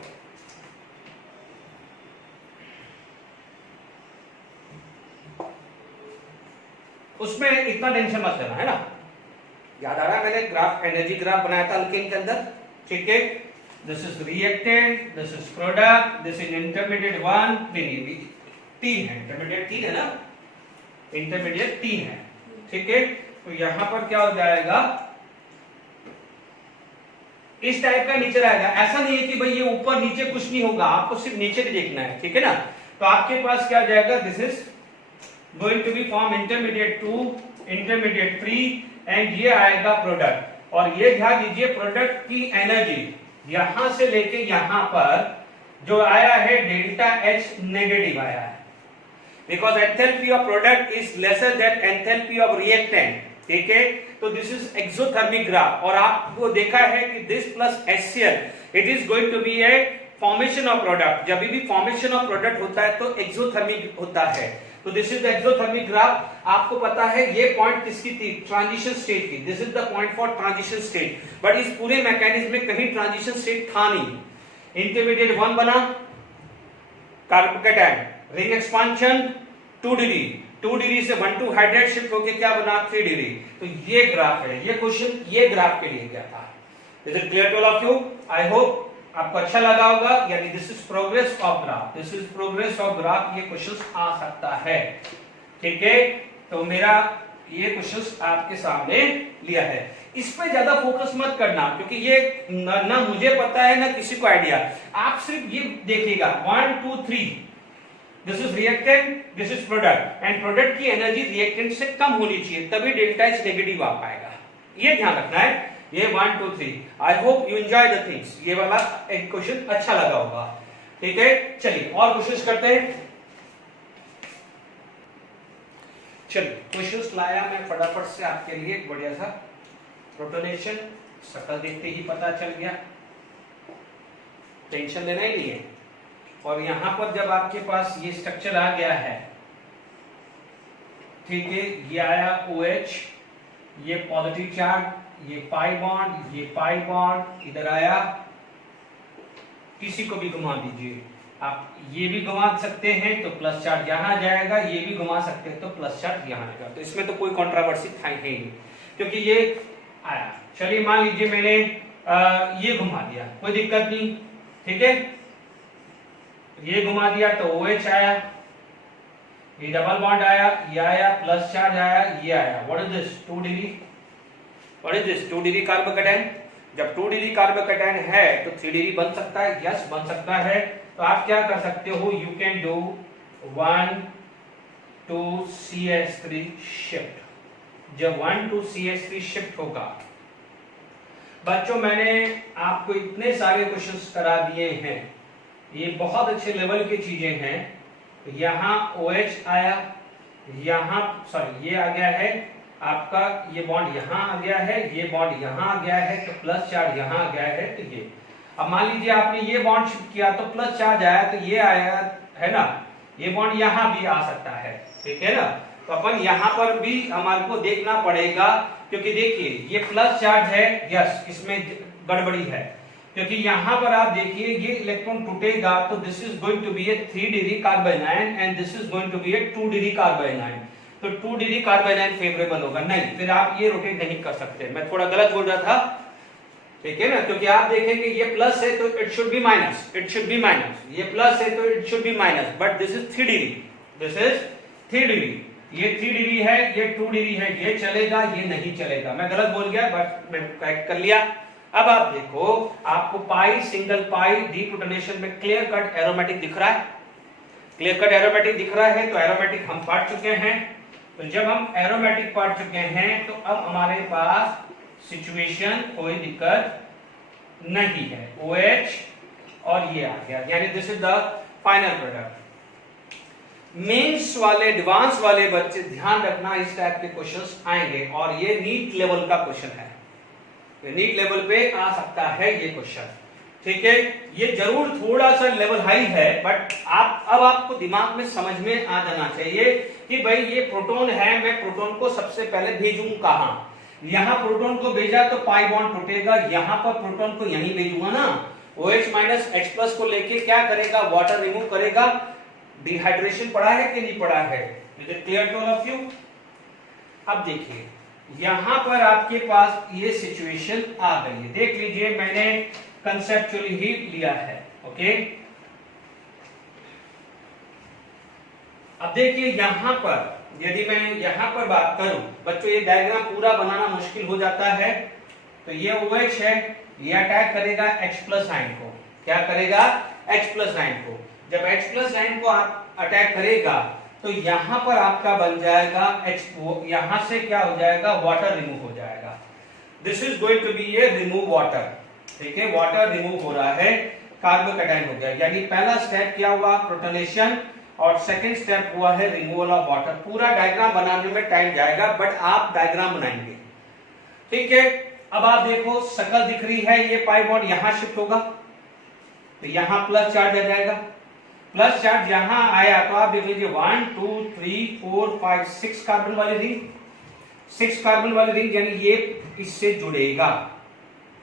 उसमें इतना टेंशन मत लेना, है ना, याद आ रहा है, मैंने ग्राफ, एनर्जी ग्राफ बनाया था अल्केन के अंदर, ठीक है, this is reactant, this is product, this is intermediate 1, 3 है, इंटरमीडिएट 3 है ना, इंटरमीडिएट 3 है, ठीक है। तो यहां पर क्या हो जाएगा, इस टाइप का नीचे रहेगा, ऐसा नहीं है कि भाई ये ऊपर नीचे कुछ नहीं होगा, आपको सिर्फ नीचे भी देखना है, ठीक है ना। तो आपके पास क्या जाएगा, this is going to be form intermediate 2, intermediate 3 and ये आएगा प्रोडक्ट। और ये ध्यान दीजिए, प्रोडक्ट की एनर्जी यहां से लेके यहां पर जो आया है डेल्टा H नेगेटिव आया है, because enthalpy of product is lesser than enthalpy of reactant, ठीक है। तो दिस इज एक्सोथर्मिक ग्राफ, और आपको देखा है कि this plus HCl it is going to be a formation of product. जब भी फॉर्मेशन ऑफ प्रोडक्ट होता है तो एक्सोथर्मिक होता है, तो this is the exothermic graph. आपको पता है ये पॉइंट किसकी थी, ट्रांजिशन स्टेट की। This is the point for transition state, but इस पूरे मैकेनिज्म में कहीं ट्रांजिशन स्टेट था नहीं। इंटरमीडिएट 1 बना, carbocation, ring expansion 2 degree, 2 degree से 1 2 हाइड्रेट शिफ्ट होके क्या बना 3 डिग्री। तो ये ग्राफ है, ये क्वेश्चन ये ग्राफ के लिए गया था। Is it clear to all of you? I hope आपको अच्छा लगा होगा। यानी this is progress of graph, this is progress of graph. ये क्वेश्चंस आ सकता है, ठीक है। तो मेरा ये क्वेश्चंस आपके सामने लिया है। इस पे ज्यादा फोकस मत करना, क्योंकि ये ना मुझे पता है ना किसी को आइडिया। आप सिर्फ ये देखिएगा 1 2 3, this is reactant, this is product, and product की एनर्जी रिएक्टेंट से कम होनी चाहिए, तभी डेल्टा एच नेगेटिव आ पाएगा। ये ध्यान रखना है। ये 1 2 3। I hope you enjoy the things. ये वाला एक क्वेश्चन अच्छा लगा होगा, ठीक है। चलिए और क्वेश्चंस करते हैं। चलिए क्वेश्चंस लाया मैं फटाफट से आपके लिए एक बढ़िया सा। प्रोटोनेशन शक्ल देखते ही पता चल गया, टेंशन लेना ही नहीं है। और यहां पर जब आपके पास ये स्ट्रक्चर आ गया है, ठीक है, ये आया OH, ये पॉजिटिव चार्ज, ये पाई बॉन्ड, ये पाई बॉन्ड, इधर आया। किसी को भी घुमा दीजिए आप, ये भी घुमा सकते हैं तो प्लस चार्ज यहां जाएगा, ये भी घुमा सकते हैं तो प्लस चार्ज यहां जाएगा। तो इसमें तो कोई कंट्रोवर्सी था ही नहीं, क्योंकि ये आया। चलिए मान लीजिए मैंने ये घुमा दिया, कोई दिक्कत नहीं, ठीक है। ये घुमा दिया तो OH आया, ये डबल बॉन्ड आया, ये आया, प्लस चार्ज आया, ये आया। What is this 2 degree, what is this 2 degree carbocation. जब 2 डिग्री कार्बोकैटायन है तो 3 डिग्री बन सकता है, यस बन सकता है। तो आप क्या कर सकते हो, you can do 1 2 CH3 shift. जब 1 2 CH3 शिफ्ट होगा, बच्चों मैंने आपको इतने सारे क्वेश्चंस करा दिए हैं, ये बहुत अच्छे लेवल की चीजें हैं। यहां OH आया, यहां सॉरी ये आ गया है आपका, ये बॉन्ड यहां आ गया है, ये बॉन्ड यहां आ गया है, तो प्लस चार्ज यहां आ गया है। तो ये अब मान लीजिए आपने ये बॉन्ड शिफ्ट किया तो प्लस चार्ज आया, तो ये आया है ना, ये बॉन्ड यहां भी आ सकता है, ठीक है ना। तो अपन यहां पर भी हमारे को देखना पड़ेगा, क्योंकि देखिए ये प्लस चार्ज है, यस इसमें गड़बड़ी है, क्योंकि यहां पर आप देखिए ये इलेक्ट्रॉन टूटेगा तो this is going to be a 3 degree carbanion and this is going to be a 2 degree carbanion. तो 2 डिग्री कार्बोनाइन फेवरेबल होगा नहीं, फिर आप ये रोटेट नहीं कर सकते। मैं थोड़ा गलत बोल रहा था, ठीक है ना, क्योंकि आप देखेंगे ये प्लस है तो it should be minus, it should be minus, ये प्लस है तो it should be minus, but this is 3 degree, this is 3 degree, ये 3 डिग्री है, ये 2 डिग्री है, ये चलेगा, ये नहीं चलेगा। मैं गलत बोल गया बट मैं करेक्ट कर लिया। अब आप देखो, आपको पाई, सिंगल पाई, डीप्रोटोनेशन में क्लियर कट एरोमेटिक दिख रहा है, क्लियर कट एरोमेटिक दिख रहा है। तो एरोमेटिक हम पढ़ चुके हैं। तो जब हम एरोमेटिक पढ़ चुके हैं तो अब हमारे पास सिचुएशन कोई दिक्कत नहीं है। OH और ये आ गया, यानी this is the final product. Mains वाले, एडवांस वाले बच्चे ध्यान रखना, इस टाइप के क्वेश्चंस आएंगे और ये नीट लेवल का क्वेश्चन है, नीट लेवल पे आ सकता है ये क्वेश्चन, ठीक है। ये जरूर थोड़ा सा लेवल हाई है, बट अब आपको दिमाग में समझ में आ जाना चाहिए कि भाई ये प्रोटॉन है, मैं प्रोटॉन को सबसे पहले भेजूं कहां। यहां प्रोटॉन को भेजा तो पाई बॉन्ड टूटेगा, यहां पर प्रोटॉन को यहीं भेजूंगा ना, OH माइनस H प्लस को लेके क्या करेगा, वाटर रिमूव करेगा। डिहाइड्रेशन पढ़ा है कि नहीं पढ़ा है? Is it clear to all of you? अब देखिए यहां पर आपके पास ये सिचुएशन आ गई है, देख लीजिए मैंने कंसेप्चुअली ही लिया है, ओके। अब देखिए यहां पर यदि मैं यहां पर बात करूं, बच्चों ये डायग्राम पूरा बनाना मुश्किल हो जाता है। तो ये OH है, ये अटैक करेगा H प्लस आयन को, क्या करेगा, H प्लस आयन को। जब H प्लस आयन को अटैक करेगा तो यहां पर आपका बन जाएगा यहां से क्या हो जाएगा, वाटर रिमूव हो जाएगा। This is going to be a remove water, ठीक है, वाटर रिमूव हो रहा है, कार्बोकैटायन हो गया। यानी पहला स्टेप क्या हुआ, प्रोटोनेशन, और सेकंड स्टेप हुआ है रिमूवल ऑफ वाटर। पूरा डायग्राम बनाने में टाइम जाएगा, बट आप डायग्राम बनाएंगे, ठीक है। अब आप देखो शक्ल दिख रही है, ये पाई बॉन्ड यहां शिफ्ट होगा तो यहां प्लस चार्ज आ जाएगा, प्लस चार्ज यहां आया तो आप देख लीजिए 1 2 3 4 5 6 कार्बन वाली रिंग, 6 कार्बन वाली रिंग, यानी ये इससे जुड़ेगा,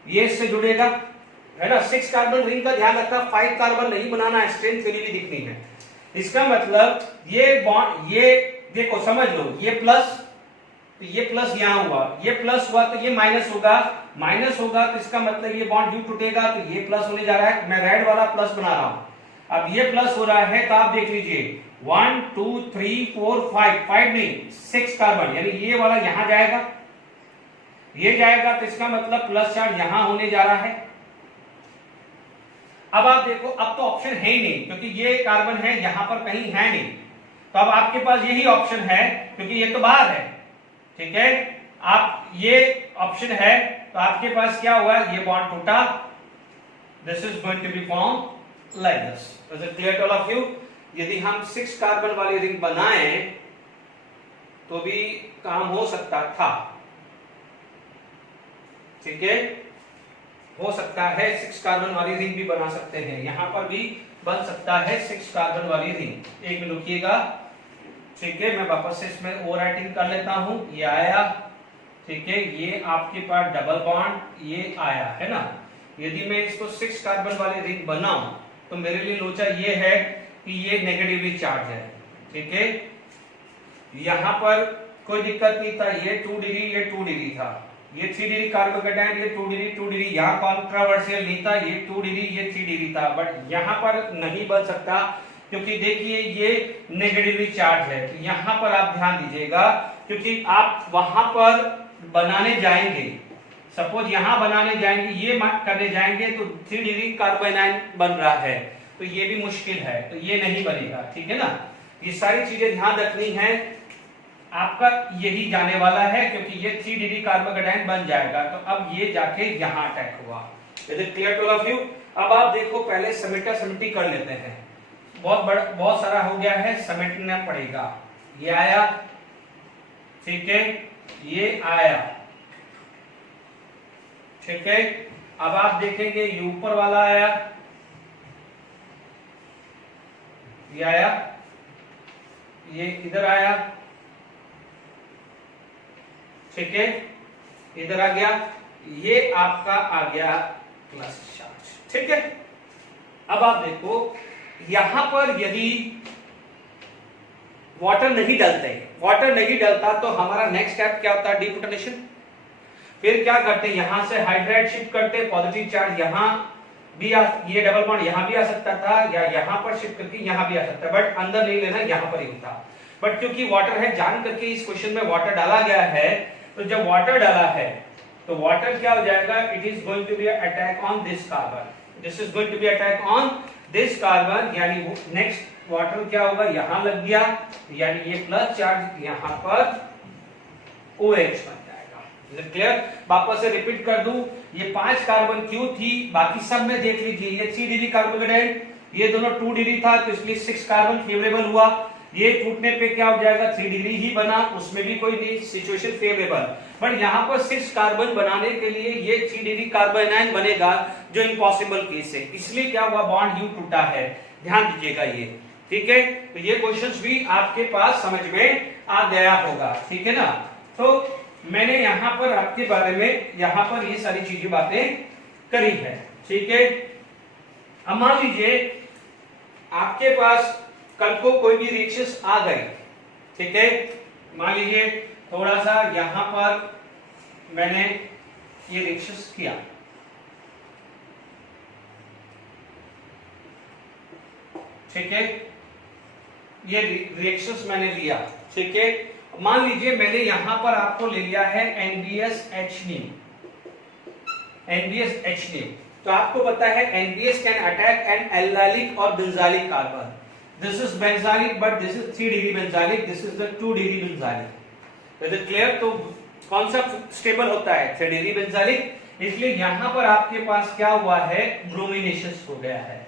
ये इससे जुड़ेगा, है ना। 6 कार्बन रिंग का ध्यान रखना, 5 कार्बन नहीं बनाना है, स्ट्रेंथ थ्योरी भी दिखनी है। इसका मतलब ये बॉन्ड, ये देखो समझ लो, ये प्लस, तो ये प्लस यहां हुआ, ये प्लस हुआ तो ये माइनस होगा, माइनस होगा तो इसका मतलब ये बॉन्ड यूं टूटेगा तो ये प्लस होने जा रहा है। मैं रेड वाला प्लस बना रहा हूं, अब ये प्लस हो रहा है तो आप देख लीजिए 1 2 3 4 5 नहीं 6 कार्बन, यानी ये वाला यहां जाएगा, ये जाएगा तो इसका मतलब प्लस चार्ज यहां होने जा रहा है। अब आप देखो, अब तो ऑप्शन है ही नहीं क्योंकि ये कार्बन है यहां पर कहीं है नहीं, तो अब आपके पास यही ऑप्शन है क्योंकि ये तो बाहर है, ठीक है। आप ये ऑप्शन है तो आपके पास क्या हुआ, ये बॉन्ड टूटा, this is going to be form like this. Is it clear to all of you? यदि हम 6 कार्बन वाली रिंग बनाएं तो भी काम हो सकता था, ठीक है, हो सकता है 6 कार्बन वाली रिंग भी बना सकते हैं, यहां पर भी बन सकता है 6 कार्बन वाली रिंग। एक मिनट रुकिएगा, ठीक है, मैं वापस से इसमें ओवरराइटिंग कर लेता हूं। ये आया, ठीक है, ये आपके पास डबल बॉन्ड ये आया, है ना। यदि मैं इसको 6 कार्बन वाली रिंग बनाऊं तो मेरे लिए लोचा ये है कि ये नेगेटिवली चार्ज है, ठीक है। यहां पर कोई दिक्कत नहीं था, ये 2 डिग्री, ये 2 डिग्री था, ये 3 डिग्री कार्बोकेटायन, ये 2 डिग्री 2 डिग्री, यहाँ कॉन्ट्रोवर्शियल नहीं था, ये 2 डिग्री ये 3 डिग्री था, बट यहाँ पर नहीं बन सकता क्योंकि देखिए ये नेगेटिवली चार्ज है। तो यहाँ पर आप ध्यान दीजिएगा क्योंकि आप वहां पर बनाने जाएंगे, सपोज यहां बनाने जाएंगे, ये करने जाएंगे तो 3 डिग्री कार्बोनाइन बन रहा है तो ये भी मुश्किल है, तो ये नहीं बनेगा, ठीक है ना। ये सारी चीजें ध्यान रखनी है, आपका यही जाने वाला है क्योंकि ये 3 डिग्री कार्बोकेटायन बन जाएगा, तो अब ये जाके यहां अटैक हुआ। Is it clear to all of you? अब आप देखो, पहले समेटा समेटी कर लेते हैं, बहुत सारा हो गया है, समेटना पड़ेगा। ये आया, ठीक है, ये आया, ठीक है। अब आप देखेंगे ये ऊपर वाला आया, ये आया, ये इधर आया, ठीक है, इधर आ गया, ये आपका आ गया प्लस चार्ज, ठीक है। अब आप देखो यहां पर यदि वाटर नहीं डलता तो हमारा नेक्स्ट स्टेप क्या होता है, डिपोटेनेशन। फिर क्या करते हैं, यहां से हाइड्राइड शिफ्ट करते, पॉजिटिव चार्ज यहां भी ये डबल बॉन्ड यहां भी आ सकता था या यहां पर शिफ्ट करके यहां भी आ सकता है, बट अंदर नहीं लेना, यहां पर ही होता। बट क्योंकि वाटर है, जान करके इस क्वेश्चन में वाटर डाला गया है, तो जब वाटर डाला है तो वाटर क्या हो जाएगा, it is going to be attack on this carbon, this is going to be attack on this carbon, यानी नेक्स्ट वाटर क्या होगा, यहां लग गया, यानी ये प्लस चार्ज यहां पर OH बन जाएगा। क्लियर? वापस से रिपीट कर दूं, ये 5 कार्बन क्यों थी, बाकी सब में देख लीजिए, ये 3 डिग्री कार्बोकेटायन, ये दोनों 2 डिग्री था तो इसलिए 6 कार्बन फेवरेबल हुआ, ये टूटने पे क्या हो जाएगा, 3 डिग्री ही बना, उसमें भी कोई नहीं, सिचुएशन फेवरेबल। बट यहाँ पर 6 कार्बन बनाने के लिए ये 3 डिग्री कार्बोनाइन बनेगा, जो इम्पॉसिबल केस है, इसलिए क्या हुआ, बॉन्ड यू टूटा है, ध्यान दीजिएगा ये, ठीक है। तो ये क्वेश्चंस भी आपके पास समझ में आ गया होगा, ठीक है ना। तो मैंने यहाँ पर आपके बारे में यहाँ पर ये सारी चीजें बातें करी है, ठीक है। अब मान लीजिए आपके पास कल को कोई भी रिएक्शंस आ गए, ठीक है, मान लीजिए थोड़ा सा यहां पर मैंने ये रिएक्शंस किया, ठीक है, ये रिएक्शंस मैंने लिया, ठीक है। मान लीजिए मैंने यहां पर आपको ले लिया है NBSH9, तो आपको पता है NBS कैन अटैक एन एल्डाइलिक और benzylic carbon, this is benzylic but this is 3 degree benzylic, this is the 2 degree benzylic. Is it clear? तो कौन सा स्टेबल होता है, 3 डिग्री बेंजाइलिक, इसलिए यहां पर आपके पास क्या हुआ है, ब्रोमिनेशन हो गया है,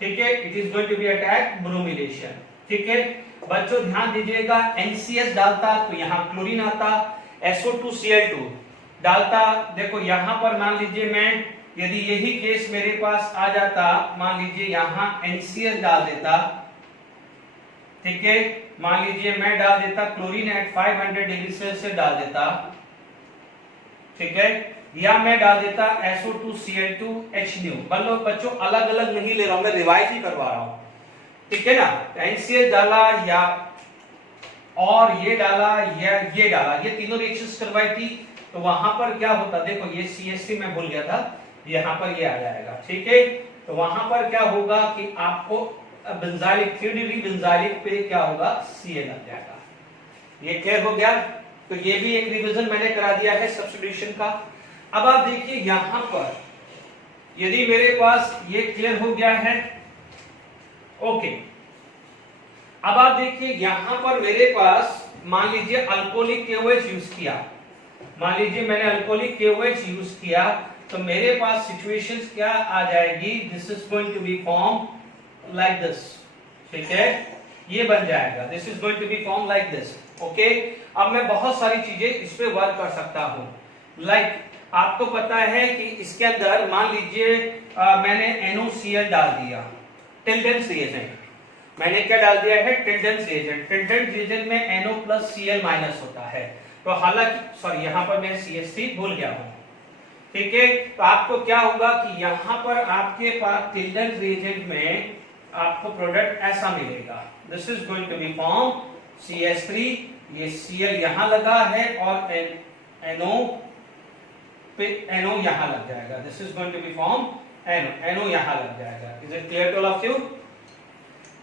ठीक है, it is going to be attack bromination, ठीक है। बच्चों ध्यान दीजिएगा, NCS डालता तो यहां क्लोरीन आता, SO2Cl2 डालता, देखो यहां पर मान लीजिए मैं यदि यही केस मेरे पास आ जाता, मान लीजिए यहां NCl डाल देता, ठीक है, मान लीजिए मैं डाल देता क्लोरीन एट 500 डिग्री सेल्सियस डाल देता, ठीक है, या मैं डाल देता SO2Cl2H मतलब बच्चों अलग अलग नहीं ले रहा हूं, मैं रिवाइज ही करवा रहा हूं, ठीक है ना। NCl डाला या और ये डाला या ये डाला, ये तीनों रिएक्शंस करवाई थी, तो वहां पर क्या होता, देखो ये CH3 मैं भूल गया था, यहां पर ये आ जाएगा, ठीक है। तो वहां पर क्या होगा कि आपको बेंजाइलिक 3 डिग्री बेंजाइलिक पे क्या होगा, Cl लग जाएगा। ये क्लियर हो गया। तो ये भी एक रिवीजन मैंने करा दिया है सब्स्टिट्यूशन का। अब आप देखिए यहां पर यदि मेरे पास ये क्लियर हो गया है, ओके। अब आप देखिए यहां पर मेरे पास मान लीजिए अल्कोहलिक KOH यूज किया, मान लीजिए मैंने अल्कोहलिक KOH यूज किया, तो मेरे पास सिचुएशंस क्या आ जाएगी, this is going to be form like this, ठीक है, ये बन जाएगा, this is going to be form like this, okay. अब मैं बहुत सारी चीजें इस पे वर्क कर सकता हूं, लाइक आपको पता है कि इसके अंदर मान लीजिए मैंने NOCl डाल दिया, टिल्डेंस रिएजेंट, मैंने क्या डाल दिया है, टिल्डेंस रिएजेंट, टिल्डेंस रिएजेंट में NO प्लस Cl माइनस होता है, तो हालांकि सॉरी यहां पर मैं CH3 भूल गया हूं, ठीक है। तो आपको क्या होगा कि यहां पर आपके पास टिल्डेंस रिएजेंट में आपको प्रोडक्ट ऐसा मिलेगा, this is going to be form CH3, ये Cl यहां लगा है और NO पे NO यहां लग जाएगा, this is going to be form NO यहां लग जाएगा। Is it clear to all of you,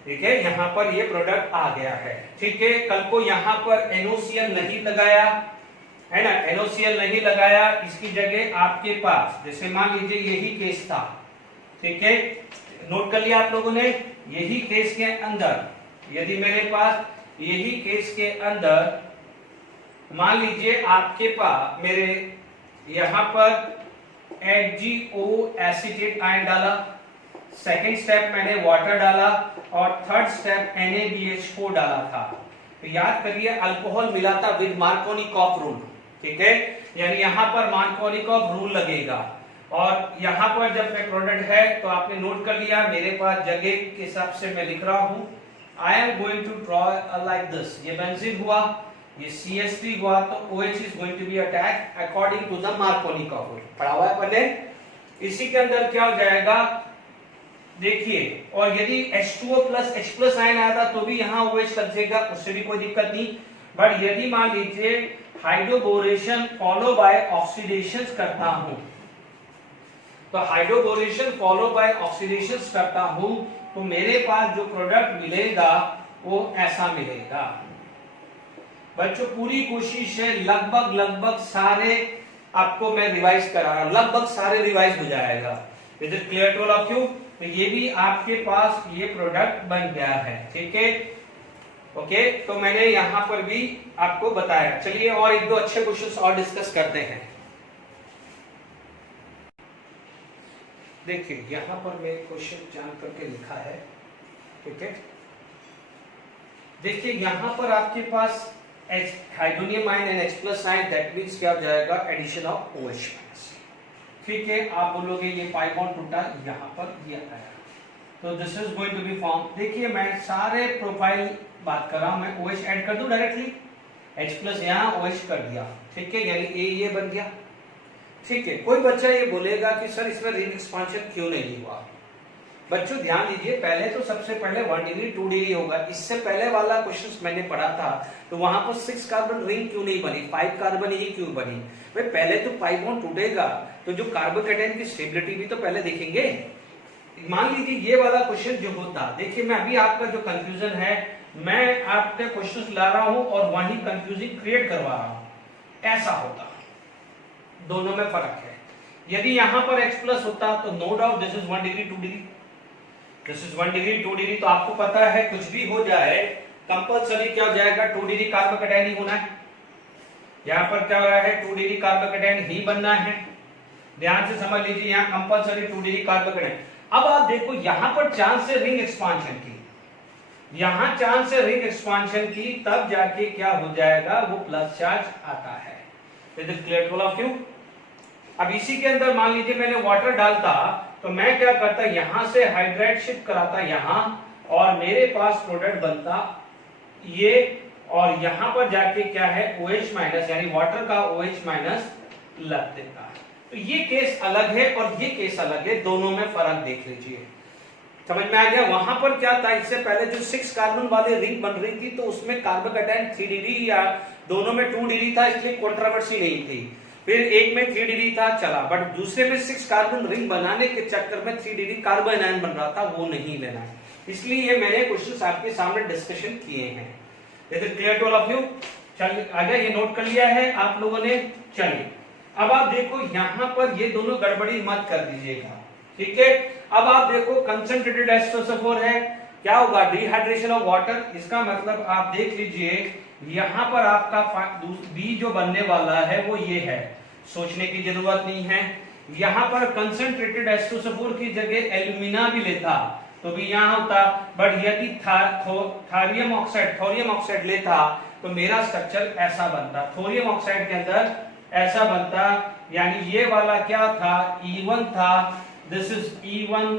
ठीक है, यहां पर ये प्रोडक्ट आ गया है, ठीक है। कल को यहां पर NOCl नहीं लगाया है ना, NOCl नहीं लगाया, इसकी जगह आपके पास जैसे मान लीजिए यही केस था, ठीक है, नोट कर लिया आप लोगों ने, यही केस के अंदर यदि मेरे पास यही केस के अंदर मान लीजिए आपके पास मेरे यहां पर HgO एसिटेट आयन डाला, सेकेंड स्टेप मैंने वाटर डाला और थर्ड स्टेप NaBH4 डाला था, तो याद करिए अल्कोहल मिला था विद मार्कोनिकॉफ रूल, ठीक है, यानी यहां पर मार्कोनिकॉफ रूल लगेगा, और यहां पर जब मैं प्रोडक्ट है तो आपने नोट कर लिया, मेरे पास जगह के हिसाब से मैं लिख रहा हूं, I am going to draw like this, ये बेंजीन हुआ, ये CH3 हुआ, तो OH is going to be attacked according to the Markovnikov rule, पढ़ा हुआ है पहले। इसी के अंदर क्या हो जाएगा देखिए, और यदि H2O plus H plus ion आया था तो भी यहाँ OH लग जाएगा, उससे भी कोई दिक्कत नहीं। बट यदि मान लीजिए हाइड्रोबोरेशन फॉलो बाय ऑक्सीडेशन करता हूं, तो हाइड्रोबोरेशन फॉलो बाय ऑक्सीडेशन करता हूं, तो मेरे पास जो प्रोडक्ट मिलेगा वो ऐसा मिलेगा। बच्चों पूरी कोशिश है, लगभग सारे आपको मैं रिवाइज करा रहा हूं, लगभग सारे रिवाइज हो जाएगा। Is it clear to all of you? तो ये भी आपके पास ये प्रोडक्ट बन गया है, ठीक है, ओके। तो मैंने यहां पर भी आपको बताया। चलिए और एक दो अच्छे क्वेश्चंस और डिस्कस करते हैं। देखिए यहां पर मैं क्वेश्चन जान करके लिखा है, ठीक है। देखिए यहां पर आपके पास hydronium ion and H plus ion, that means क्या हो जाएगा, एडिशन ऑफ OH माइनस, ठीक है। आप बोलोगे ये पाई बॉन्ड टूटा, यहां पर ये आया, तो this is going to be form. देखिए मैं सारे प्रोफाइल बात कर रहा हूं, मैं OH ऐड कर दूं डायरेक्टली, H प्लस यहां OH कर दिया, ठीक है, यानी ये बन गया, ठीक है। कोई बच्चा ये बोलेगा कि सर इसमें रिंग एक्सपांशन क्यों नहीं हुआ? बच्चों ध्यान दीजिए, पहले तो सबसे पहले 1 डिग्री 2 डिग्री होगा। इससे पहले वाला क्वेश्चन मैंने पढ़ा था, तो वहां पर 6 कार्बन रिंग क्यों नहीं बनी, 5 कार्बन ही क्यों बनी? भाई पहले तो पाई बॉन्ड टूटेगा तो जो कार्बोकेटायन की स्टेबिलिटी भी तो पहले देखेंगे। मान लीजिए ये वाला क्वेश्चन जो होता, देखिए मैं अभी आपका जो कंफ्यूजन है, मैं आपके क्वेश्चन ला रहा हूं और वहीं कंफ्यूजिंग क्रिएट करवा रहा हूं, ऐसा होता, दोनों में फर्क है। यदि यहां पर H प्लस होता तो no doubt this is 1 degree 2 degree, this is 1 degree 2 degree, तो आपको पता है कुछ भी हो जाए कंपलसरी क्या हो जाएगा, 2 डिग्री कार्बोकेटायन ही होना है। यहां पर क्या हो रहा है, 2 डिग्री कार्बोकेटायन ही बनना है, ध्यान से समझ लीजिए, यहां कंपलसरी 2 डिग्री कार्बोकेटायन। अब आप देखो यहां पर चांस है रिंग एक्सपांशन की, यहां चांस है रिंग एक्सपांशन की, तब जाके क्या हो जाएगा, वो प्लस चार्ज आता है। Is it clear to all of you? अब इसी के अंदर मान लीजिए मैंने वाटर डालता तो मैं क्या करता, यहां से हाइड्राइड शिफ्ट कराता यहां, और मेरे पास प्रोडक्ट बनता ये, और यहां पर जाके क्या है OH माइनस यानी वाटर का OH माइनस लग देता। तो ये केस अलग है और ये केस अलग है, दोनों में फर्क देख लीजिए, समझ में आ गया। वहां पर क्या था, इससे पहले जो 6 कार्बन वाली रिंग बन रही थी तो उसमें कार्बोकैटायन 3 डिग्री या दोनों में 2 डिग्री था, इसलिए कंट्रोवर्सी नहीं थी। फिर एक में 3 डिग्री था चला, बट दूसरे में 6 कार्बन रिंग बनाने के चक्कर में 3 डिग्री कार्बन आयन बन रहा था, वो नहीं लेना है। इसलिए ये मैंने क्वेश्चंस आपके सामने डिस्कशन किए हैं। Is it clear to all of you? चलिए आ गया, ये नोट कर लिया है आप लोगों ने। चलिए अब आप देखो यहां पर ये दोनों गड़बड़ी मत कर दीजिएगा, ठीक है। अब आप देखो कंसंट्रेटेड H2SO4 है, क्या होगा डिहाइड्रेशन ऑफ वाटर, इसका मतलब आप देख लीजिए यहां पर आपका बी जो बनने वाला है वो ये है, सोचने की जरूरत नहीं है। यहां पर कंसंट्रेटेड H2SO4 की जगह एल्यूमिना भी लेता तो भी यहां होता, बट यदि थोरियम ऑक्साइड लेता तो मेरा स्ट्रक्चर ऐसा बनता, थोरियम ऑक्साइड के अंदर ऐसा बनता, यानी ये वाला क्या था E1 था, this is E1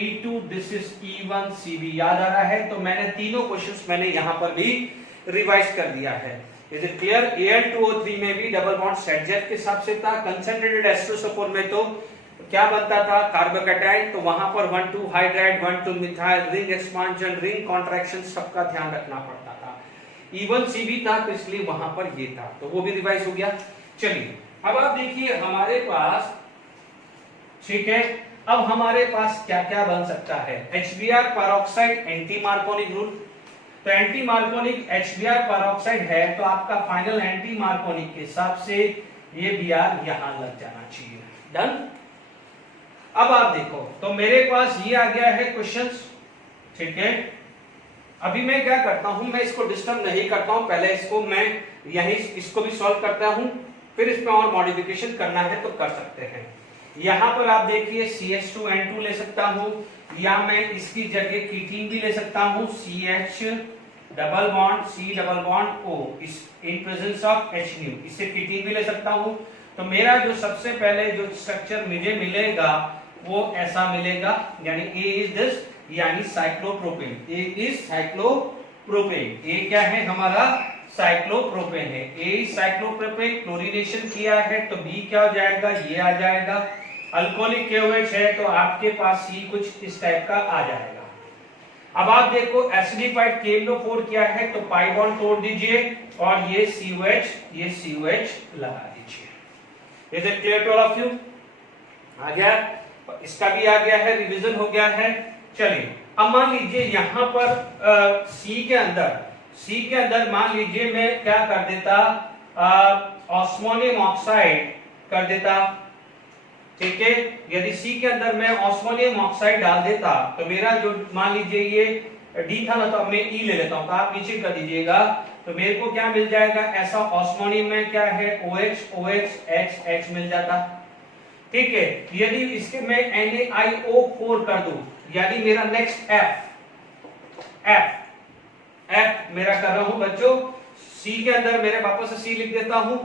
E2, this is E1CB, याद आ रहा है। तो मैंने तीनों क्वेश्चंस मैंने यहां पर भी रिवाइज कर दिया है। Is it clear? Al2O3 में भी डबल बॉन्ड सेटजेट के हिसाब से था, कंसंट्रेटेड H2SO4 में तो क्या बनता था कार्बोकैटायन, तो वहां पर 1,2 hydride 1,2 methyl, ring expansion ring contraction सबका ध्यान रखना पड़ता था। E1CB था तो इसलिए वहां पर ये था, तो वो भी रिवाइज हो गया। चलिए अब आप देखिए हमारे पास, ठीक है, अब हमारे पास क्या क्या बन सकता है। HBr peroxide anti Markovnikov rule, तो एंटी मार्कोनिक HBr पेरोक्साइड है तो आपका फाइनल एंटी मार्कोनिक के हिसाब से ये Br यहां लग जाना चाहिए। डन। अब आप देखो तो मेरे पास ये आ गया है क्वेश्चंस, ठीक है। अभी मैं क्या करता हूं, मैं इसको डिस्टर्ब नहीं करता हूं, पहले इसको मैं यहीं इसको भी सॉल्व करता हूं, फिर इसमें और मॉडिफिकेशन करना है तो कर सकते हैं। यहां पर आप देखिए CH2N2 ले सकता हूं, या मैं इसकी जगह कीटीन भी ले सकता हूं, CH double bond C double bond O इस इन प्रेजेंस ऑफ H, इससे कीटीन भी ले सकता हूं। तो मेरा जो सबसे पहले जो स्ट्रक्चर मुझे मिलेगा वो ऐसा मिलेगा, यानी A इज दिस, यानी cyclopropane, A is cyclopropane, A क्या है हमारा साइक्लोप्रोपेन है, A साइक्लोप्रोपेन, क्लोरीनेशन किया है तो B क्या हो जाएगा, ये आ जाएगा। अल्कोहलिक KOH है तो आपके पास C कुछ इस टाइप का आ जाएगा। अब आप देखो एसिडिफाइड KMnO4 क्या है, तो पाई बॉन्ड तोड़ दीजिए और ये COH लगा दीजिए। Is it clear to all of you? आ गया, इसका भी आ गया है, रिवीजन हो गया है। चलिए अब मान लीजिए यहां पर C के अंदर मान लीजिए मैं क्या कर देता, ऑस्मोनियम ऑक्साइड कर देता, ठीक है। यदि C के अंदर मैं ऑस्मोनियम ऑक्साइड डाल देता तो मेरा जो मान लीजिए ये D था ना, तो अब मैं E ले लेता हूं, तो आप नीचे कर दीजिएगा, तो मेरे को क्या मिल जाएगा, ऐसा ऑस्मोनियम में क्या है OH H मिल जाता, ठीक है। यदि इसके मैं NaIO4 कर दूं, यानी मेरा नेक्स्ट F मेरा कर रहा हूं बच्चों, C के अंदर मेरे वापस से C लिख देता हूं,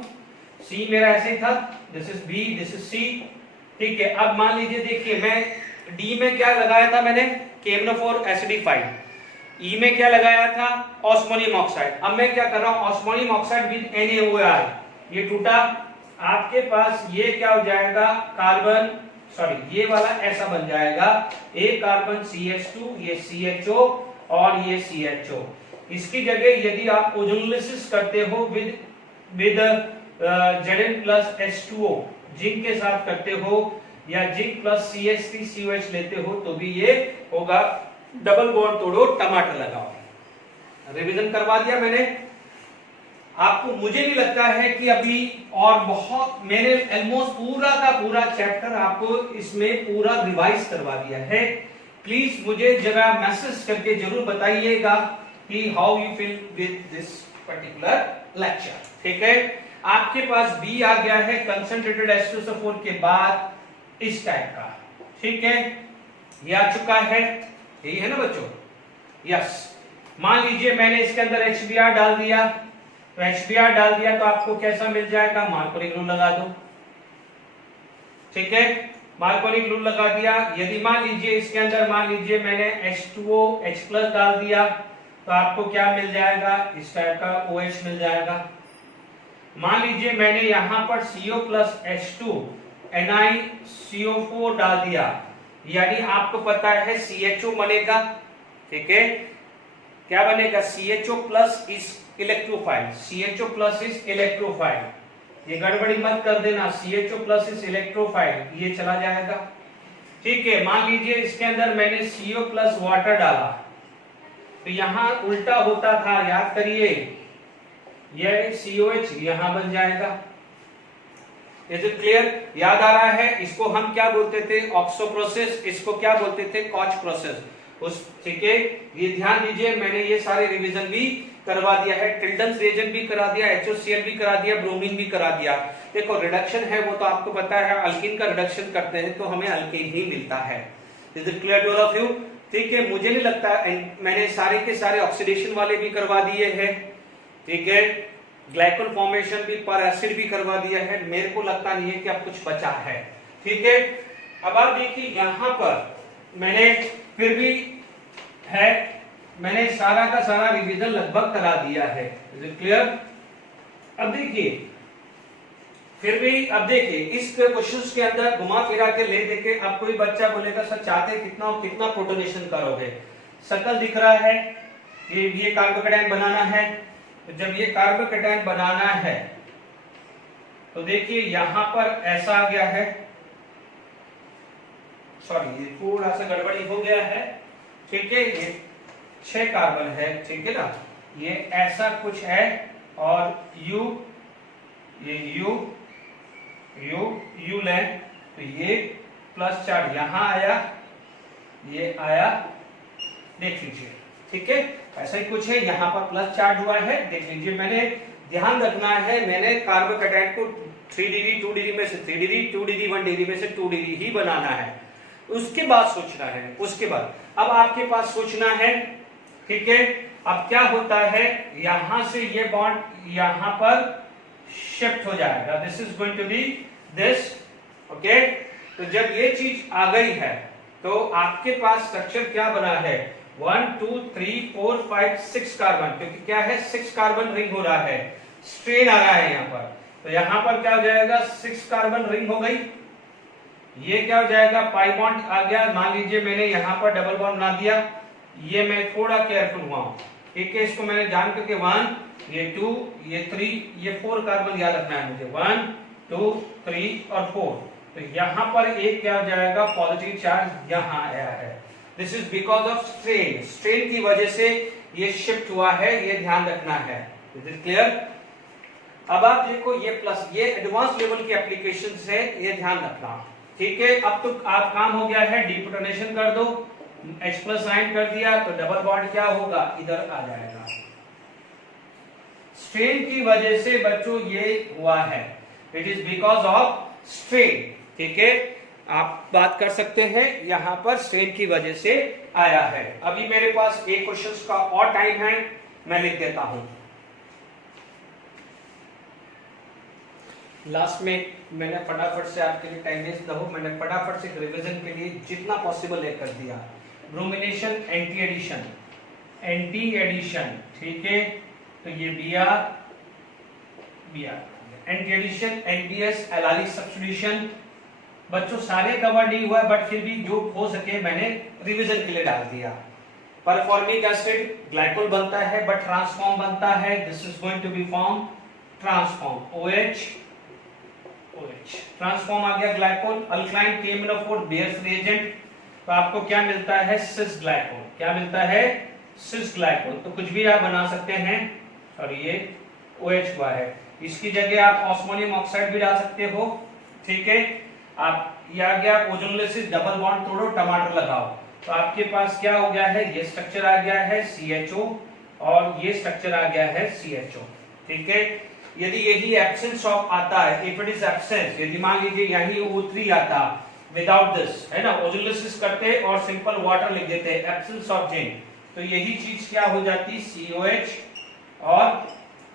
C मेरा ऐसे ही था, this is B, this is C, ठीक है। अब मान लीजिए देखिए मैं D में क्या लगाया था मैंने, KMnO4 एसिडिफाइड, E में क्या लगाया था, ऑस्मोनियम ऑक्साइड। अब मैं क्या कर रहा हूं, ऑस्मोनियम ऑक्साइड विद NaOH, ये टूटा, आपके पास ये क्या हो जाएगा, कार्बन, सॉरी ये वाला ऐसा बन जाएगा, एक कार्बन CH2, ये CHO और ये CHO। इसकी जगह यदि आप ओजोनोलिसिस करते हो with Zn plus H2O, zinc के साथ करते हो, या जिंक प्लस CH3COH लेते हो तो भी ये होगा, डबल बॉन्ड तोड़ो टमाटर लगाओ। रिवीजन करवा दिया मैंने आपको, मुझे नहीं लगता है कि अभी और बहुत, मैंने ऑलमोस्ट पूरा का पूरा चैप्टर आपको इसमें पूरा रिवाइज करवा दिया है। प्लीज मुझे जरा मैसेज करके जरूर बताइएगा कि how you feel with this particular lecture, ठीक है। आपके पास B आ गया है कंसंट्रेटेड H2SO4 के बाद इस टाइप का, ठीक है, ये आ चुका है, यही है ना बच्चों, यस। मान लीजिए मैंने इसके अंदर HBr डाल दिया, तो HBr डाल दिया तो आपको कैसा मिल जाएगा, मार्कोनिक रूल लगा दो, ठीक है, मार्कोनिक रूल लगा दिया। यदि मान लीजिए इसके अंदर मान लीजिए मैंने H2O H+ डाल दिया तो आपको क्या मिल जाएगा, इस टाइप का OH मिल जाएगा। मान लीजिए मैंने यहां पर CO प्लस H2 NiCO4 डाल दिया, यानी आपको पता है CHO बनेगा, ठीक है, क्या बनेगा, CHO plus is electrophile, CHO plus is electrophile, ये गड़बड़ी मत कर देना, CHO प्लस इज इलेक्ट्रोफाइल, ये चला जाएगा। ठीक है, मान लीजिए इसके अंदर मैंने CO प्लस वाटर डाला तो यहां उल्टा होता था, याद करिए, यह COH यहां बन जाएगा। इज इट क्लियर, याद आ रहा है, इसको हम क्या बोलते थे, ऑक्सो प्रोसेस, इसको क्या बोलते थे, कॉच प्रोसेस, उस, ठीक है, ये ध्यान दीजिए, मैंने ये सारे रिवीजन भी करवा दिया है, टिल्डन्स रिएजेंट भी करा दिया, HOCl भी करा दिया, ब्रोमीन भी करा दिया। देखो रिडक्शन है वो तो आपको पता है, अल्कीन का रिडक्शन करते हैं तो हमें अल्कीन ही मिलता है। Is it clear to all of you, ठीक है, मुझे नहीं लगता, मैंने सारे के सारे ऑक्सीडेशन वाले भी करवा दिए हैं, ठीक है, ग्लाइकोल फॉर्मेशन भी, पर एसिड भी करवा दिया है, मेरे को लगता नहीं है कि अब कुछ बचा है। ठीक है, अब आप देखिए यहां पर मैंने फिर भी है, मैंने सारा का सारा रिवीजन लगभग करा दिया है। इज इट क्लियर, अब देखिए फिर भी, अब देखिए इस क्वेश्चंस के अंदर घुमा फिरा के ले देके अब कोई बच्चा बोलेगा सर चाहते कितना कितना प्रोटोनेशन करोगे, शक्ल दिख रहा है, ये कार्बोकेटायन बनाना है, तो जब ये कार्बोकेटायन बनाना है तो देखिए यहां पर ऐसा आ गया है, सॉरी ये थोड़ा सा गड़बड़ी हो गया है, ठीक है, ये 6 कार्बन है, ठीक है ना, ये ऐसा कुछ है, और ये U लें तो ये प्लस चार्ज यहां आया, ये आया, देख लीजिए, ठीक है, ऐसा ही कुछ है, यहां पर प्लस चार्ज हुआ है, देख लीजिए। मैंने ध्यान रखना है, मैंने कार्बोकेटायन को 3 डिग्री 2 डिग्री में से 3 डिग्री 2 डिग्री 1 डिग्री में से 2 डिग्री ही बनाना है, उसके बाद सोचना है, उसके बाद अब आपके पास सोचना है, ठीक है, अब क्या होता है, यहां से ये बॉन्ड यहां पर शिफ्ट हो जाएगा, this is going to be this, okay, तो जब ये चीज आ गई है तो आपके पास स्ट्रक्चर क्या बना है, 1 2 3 4 5 6 कार्बन, क्योंकि क्या है 6 कार्बन रिंग हो रहा है, स्ट्रेन आ रहा है यहां पर, तो यहां पर क्या हो जाएगा, 6 कार्बन रिंग हो गई, ये क्या हो जाएगा, पाई बॉन्ड आ गया, मान लीजिए मैंने यहां पर डबल बॉन्ड बना दिया, ये मैं थोड़ा केयरफुल हुआ हूं, ठीक है, इसको मैंने जान करके 1 ये 2 ये 3 ये 4 कार्बन याद रखना है मुझे, 1 2 3 और 4, तो यहां पर एक क्या हो जाएगा, पॉजिटिव चार्ज यहां आया है, this is because of strain, strain की वजह से ये शिफ्ट हुआ है, ये ध्यान रखना है। इज इट क्लियर, अब आप देखो ये प्लस, ये एडवांस लेवल की एप्लीकेशन है, ये ध्यान रखना, ठीक है, अब तो आप काम हो गया है, डीप्रोटोनेशन कर दो, H+ आयन कर दिया तो डबल बॉन्ड क्या होगा, इधर आ जाएगा, स्ट्रेन की वजह से बच्चों ये हुआ है, it is because of strain, ठीक है, आप बात कर सकते हैं, यहां पर स्ट्रेन की वजह से आया है। अभी मेरे पास एक क्वेश्चन का और टाइम है, मैं लिख देता हूं, लास्ट में मैंने फटाफट से आपके लिए टाइम वेस्ट ना हो, मैंने फटाफट से रिवीजन के लिए जितना पॉसिबल है कर दिया। ब्रोमिनेशन एंटी एडिशन, ठीक है, तो ये Br anti addition, NBS allylic substitution, बच्चों सारे कवर नहीं हुआ बट फिर भी जो हो सके मैंने रिवीजन के लिए डाल दिया। परफॉर्मिक एसिड ग्लाइकोल बनता है बट ट्रांसफॉर्म बनता है, this is going to be form transform, OH transform आ गया glycol, alkaline KMnO4 bears reagent, तो आपको क्या मिलता है, सिस ग्लाइकोल, क्या मिलता है, सिस ग्लाइकोल, तो कुछ भी आप बना सकते हैं, और ये OH हुआ है, इसकी जगह आप ऑस्मोनियम ऑक्साइड भी डाल सकते हो, ठीक है, आप ये आ गया ओजोनोलिसिस, डबल बॉन्ड तोड़ो टमाटर लगाओ, तो आपके पास क्या हो गया है, ये स्ट्रक्चर आ गया है CHO और ये स्ट्रक्चर आ गया है CHO, ठीक है, यदि यही एब्सेंस ऑफ आता है, इफ इट इज एब्सेंस, यदि मान लीजिए यही O3 आता विदाउट दिस, है ना, ओजोनोलिसिस करते और सिंपल वाटर लिख देते, एब्सेंस ऑफ जिंक, तो यही चीज क्या हो जाती, COH और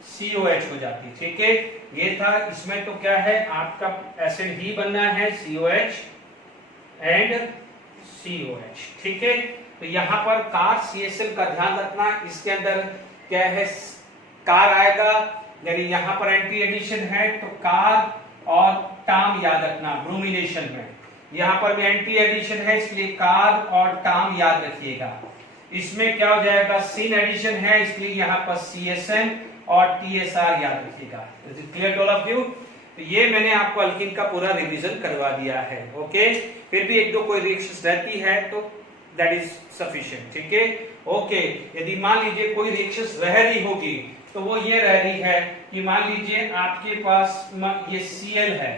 COH हो जाती, ठीक है। ये था, इसमें तो क्या है आपका एसिड ही बनना है COH एंड COH, ठीक है। तो यहाँ पर कार CSL का ध्यान रखना, इसके अंदर क्या है कार आएगा, यानी यहाँ पर एंटी एडिशन है तो कार और टाम याद रखना ब्रोमिनेशन में। यहाँ पर भी एंटी एडिशन है इसलिए कार और टाम याद रखिएगा। इसमें क्या हो जाएगा सिन एडिशन है इसलिए यहाँ पर CSN और TSR याद रखिएगा। Is it clear to all of you? तो ये मैंने आपको अल्किन का पूरा रिवीजन करवा दिया है, ओके। फिर भी एक दो कोई रिएक्शंस रहती है तो दैट इज सफिशिएंट, ठीक है, ओके। यदि मान लीजिए कोई रिएक्शंस रह रही होगी तो वो ये रह रही है कि मान लीजिए आपके पास ये Cl है,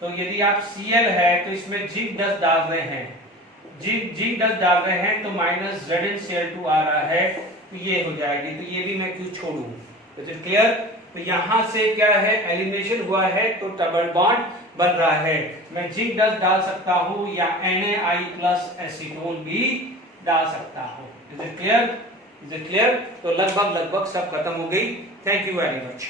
तो यदि आप Cl है तो इसमें जिंक 10 डाल रहे हैं, जिंक 10 डाल रहे हैं तो -ZnCl2 आ रहा है, तो ये हो जाएगी, तो ये भी मैं क्यों छोड़ूं? Is it clear? तो यहां से क्या है एलिमिनेशन हुआ है तो डबल बॉन्ड बन रहा है। मैं जिंक 10 डाल सकता हूं या NaI प्लस एसीटोन भी डाल सकता हूं। Is it clear? Is it clear? तो लगभग सब खत्म हो गई। Thank you very much.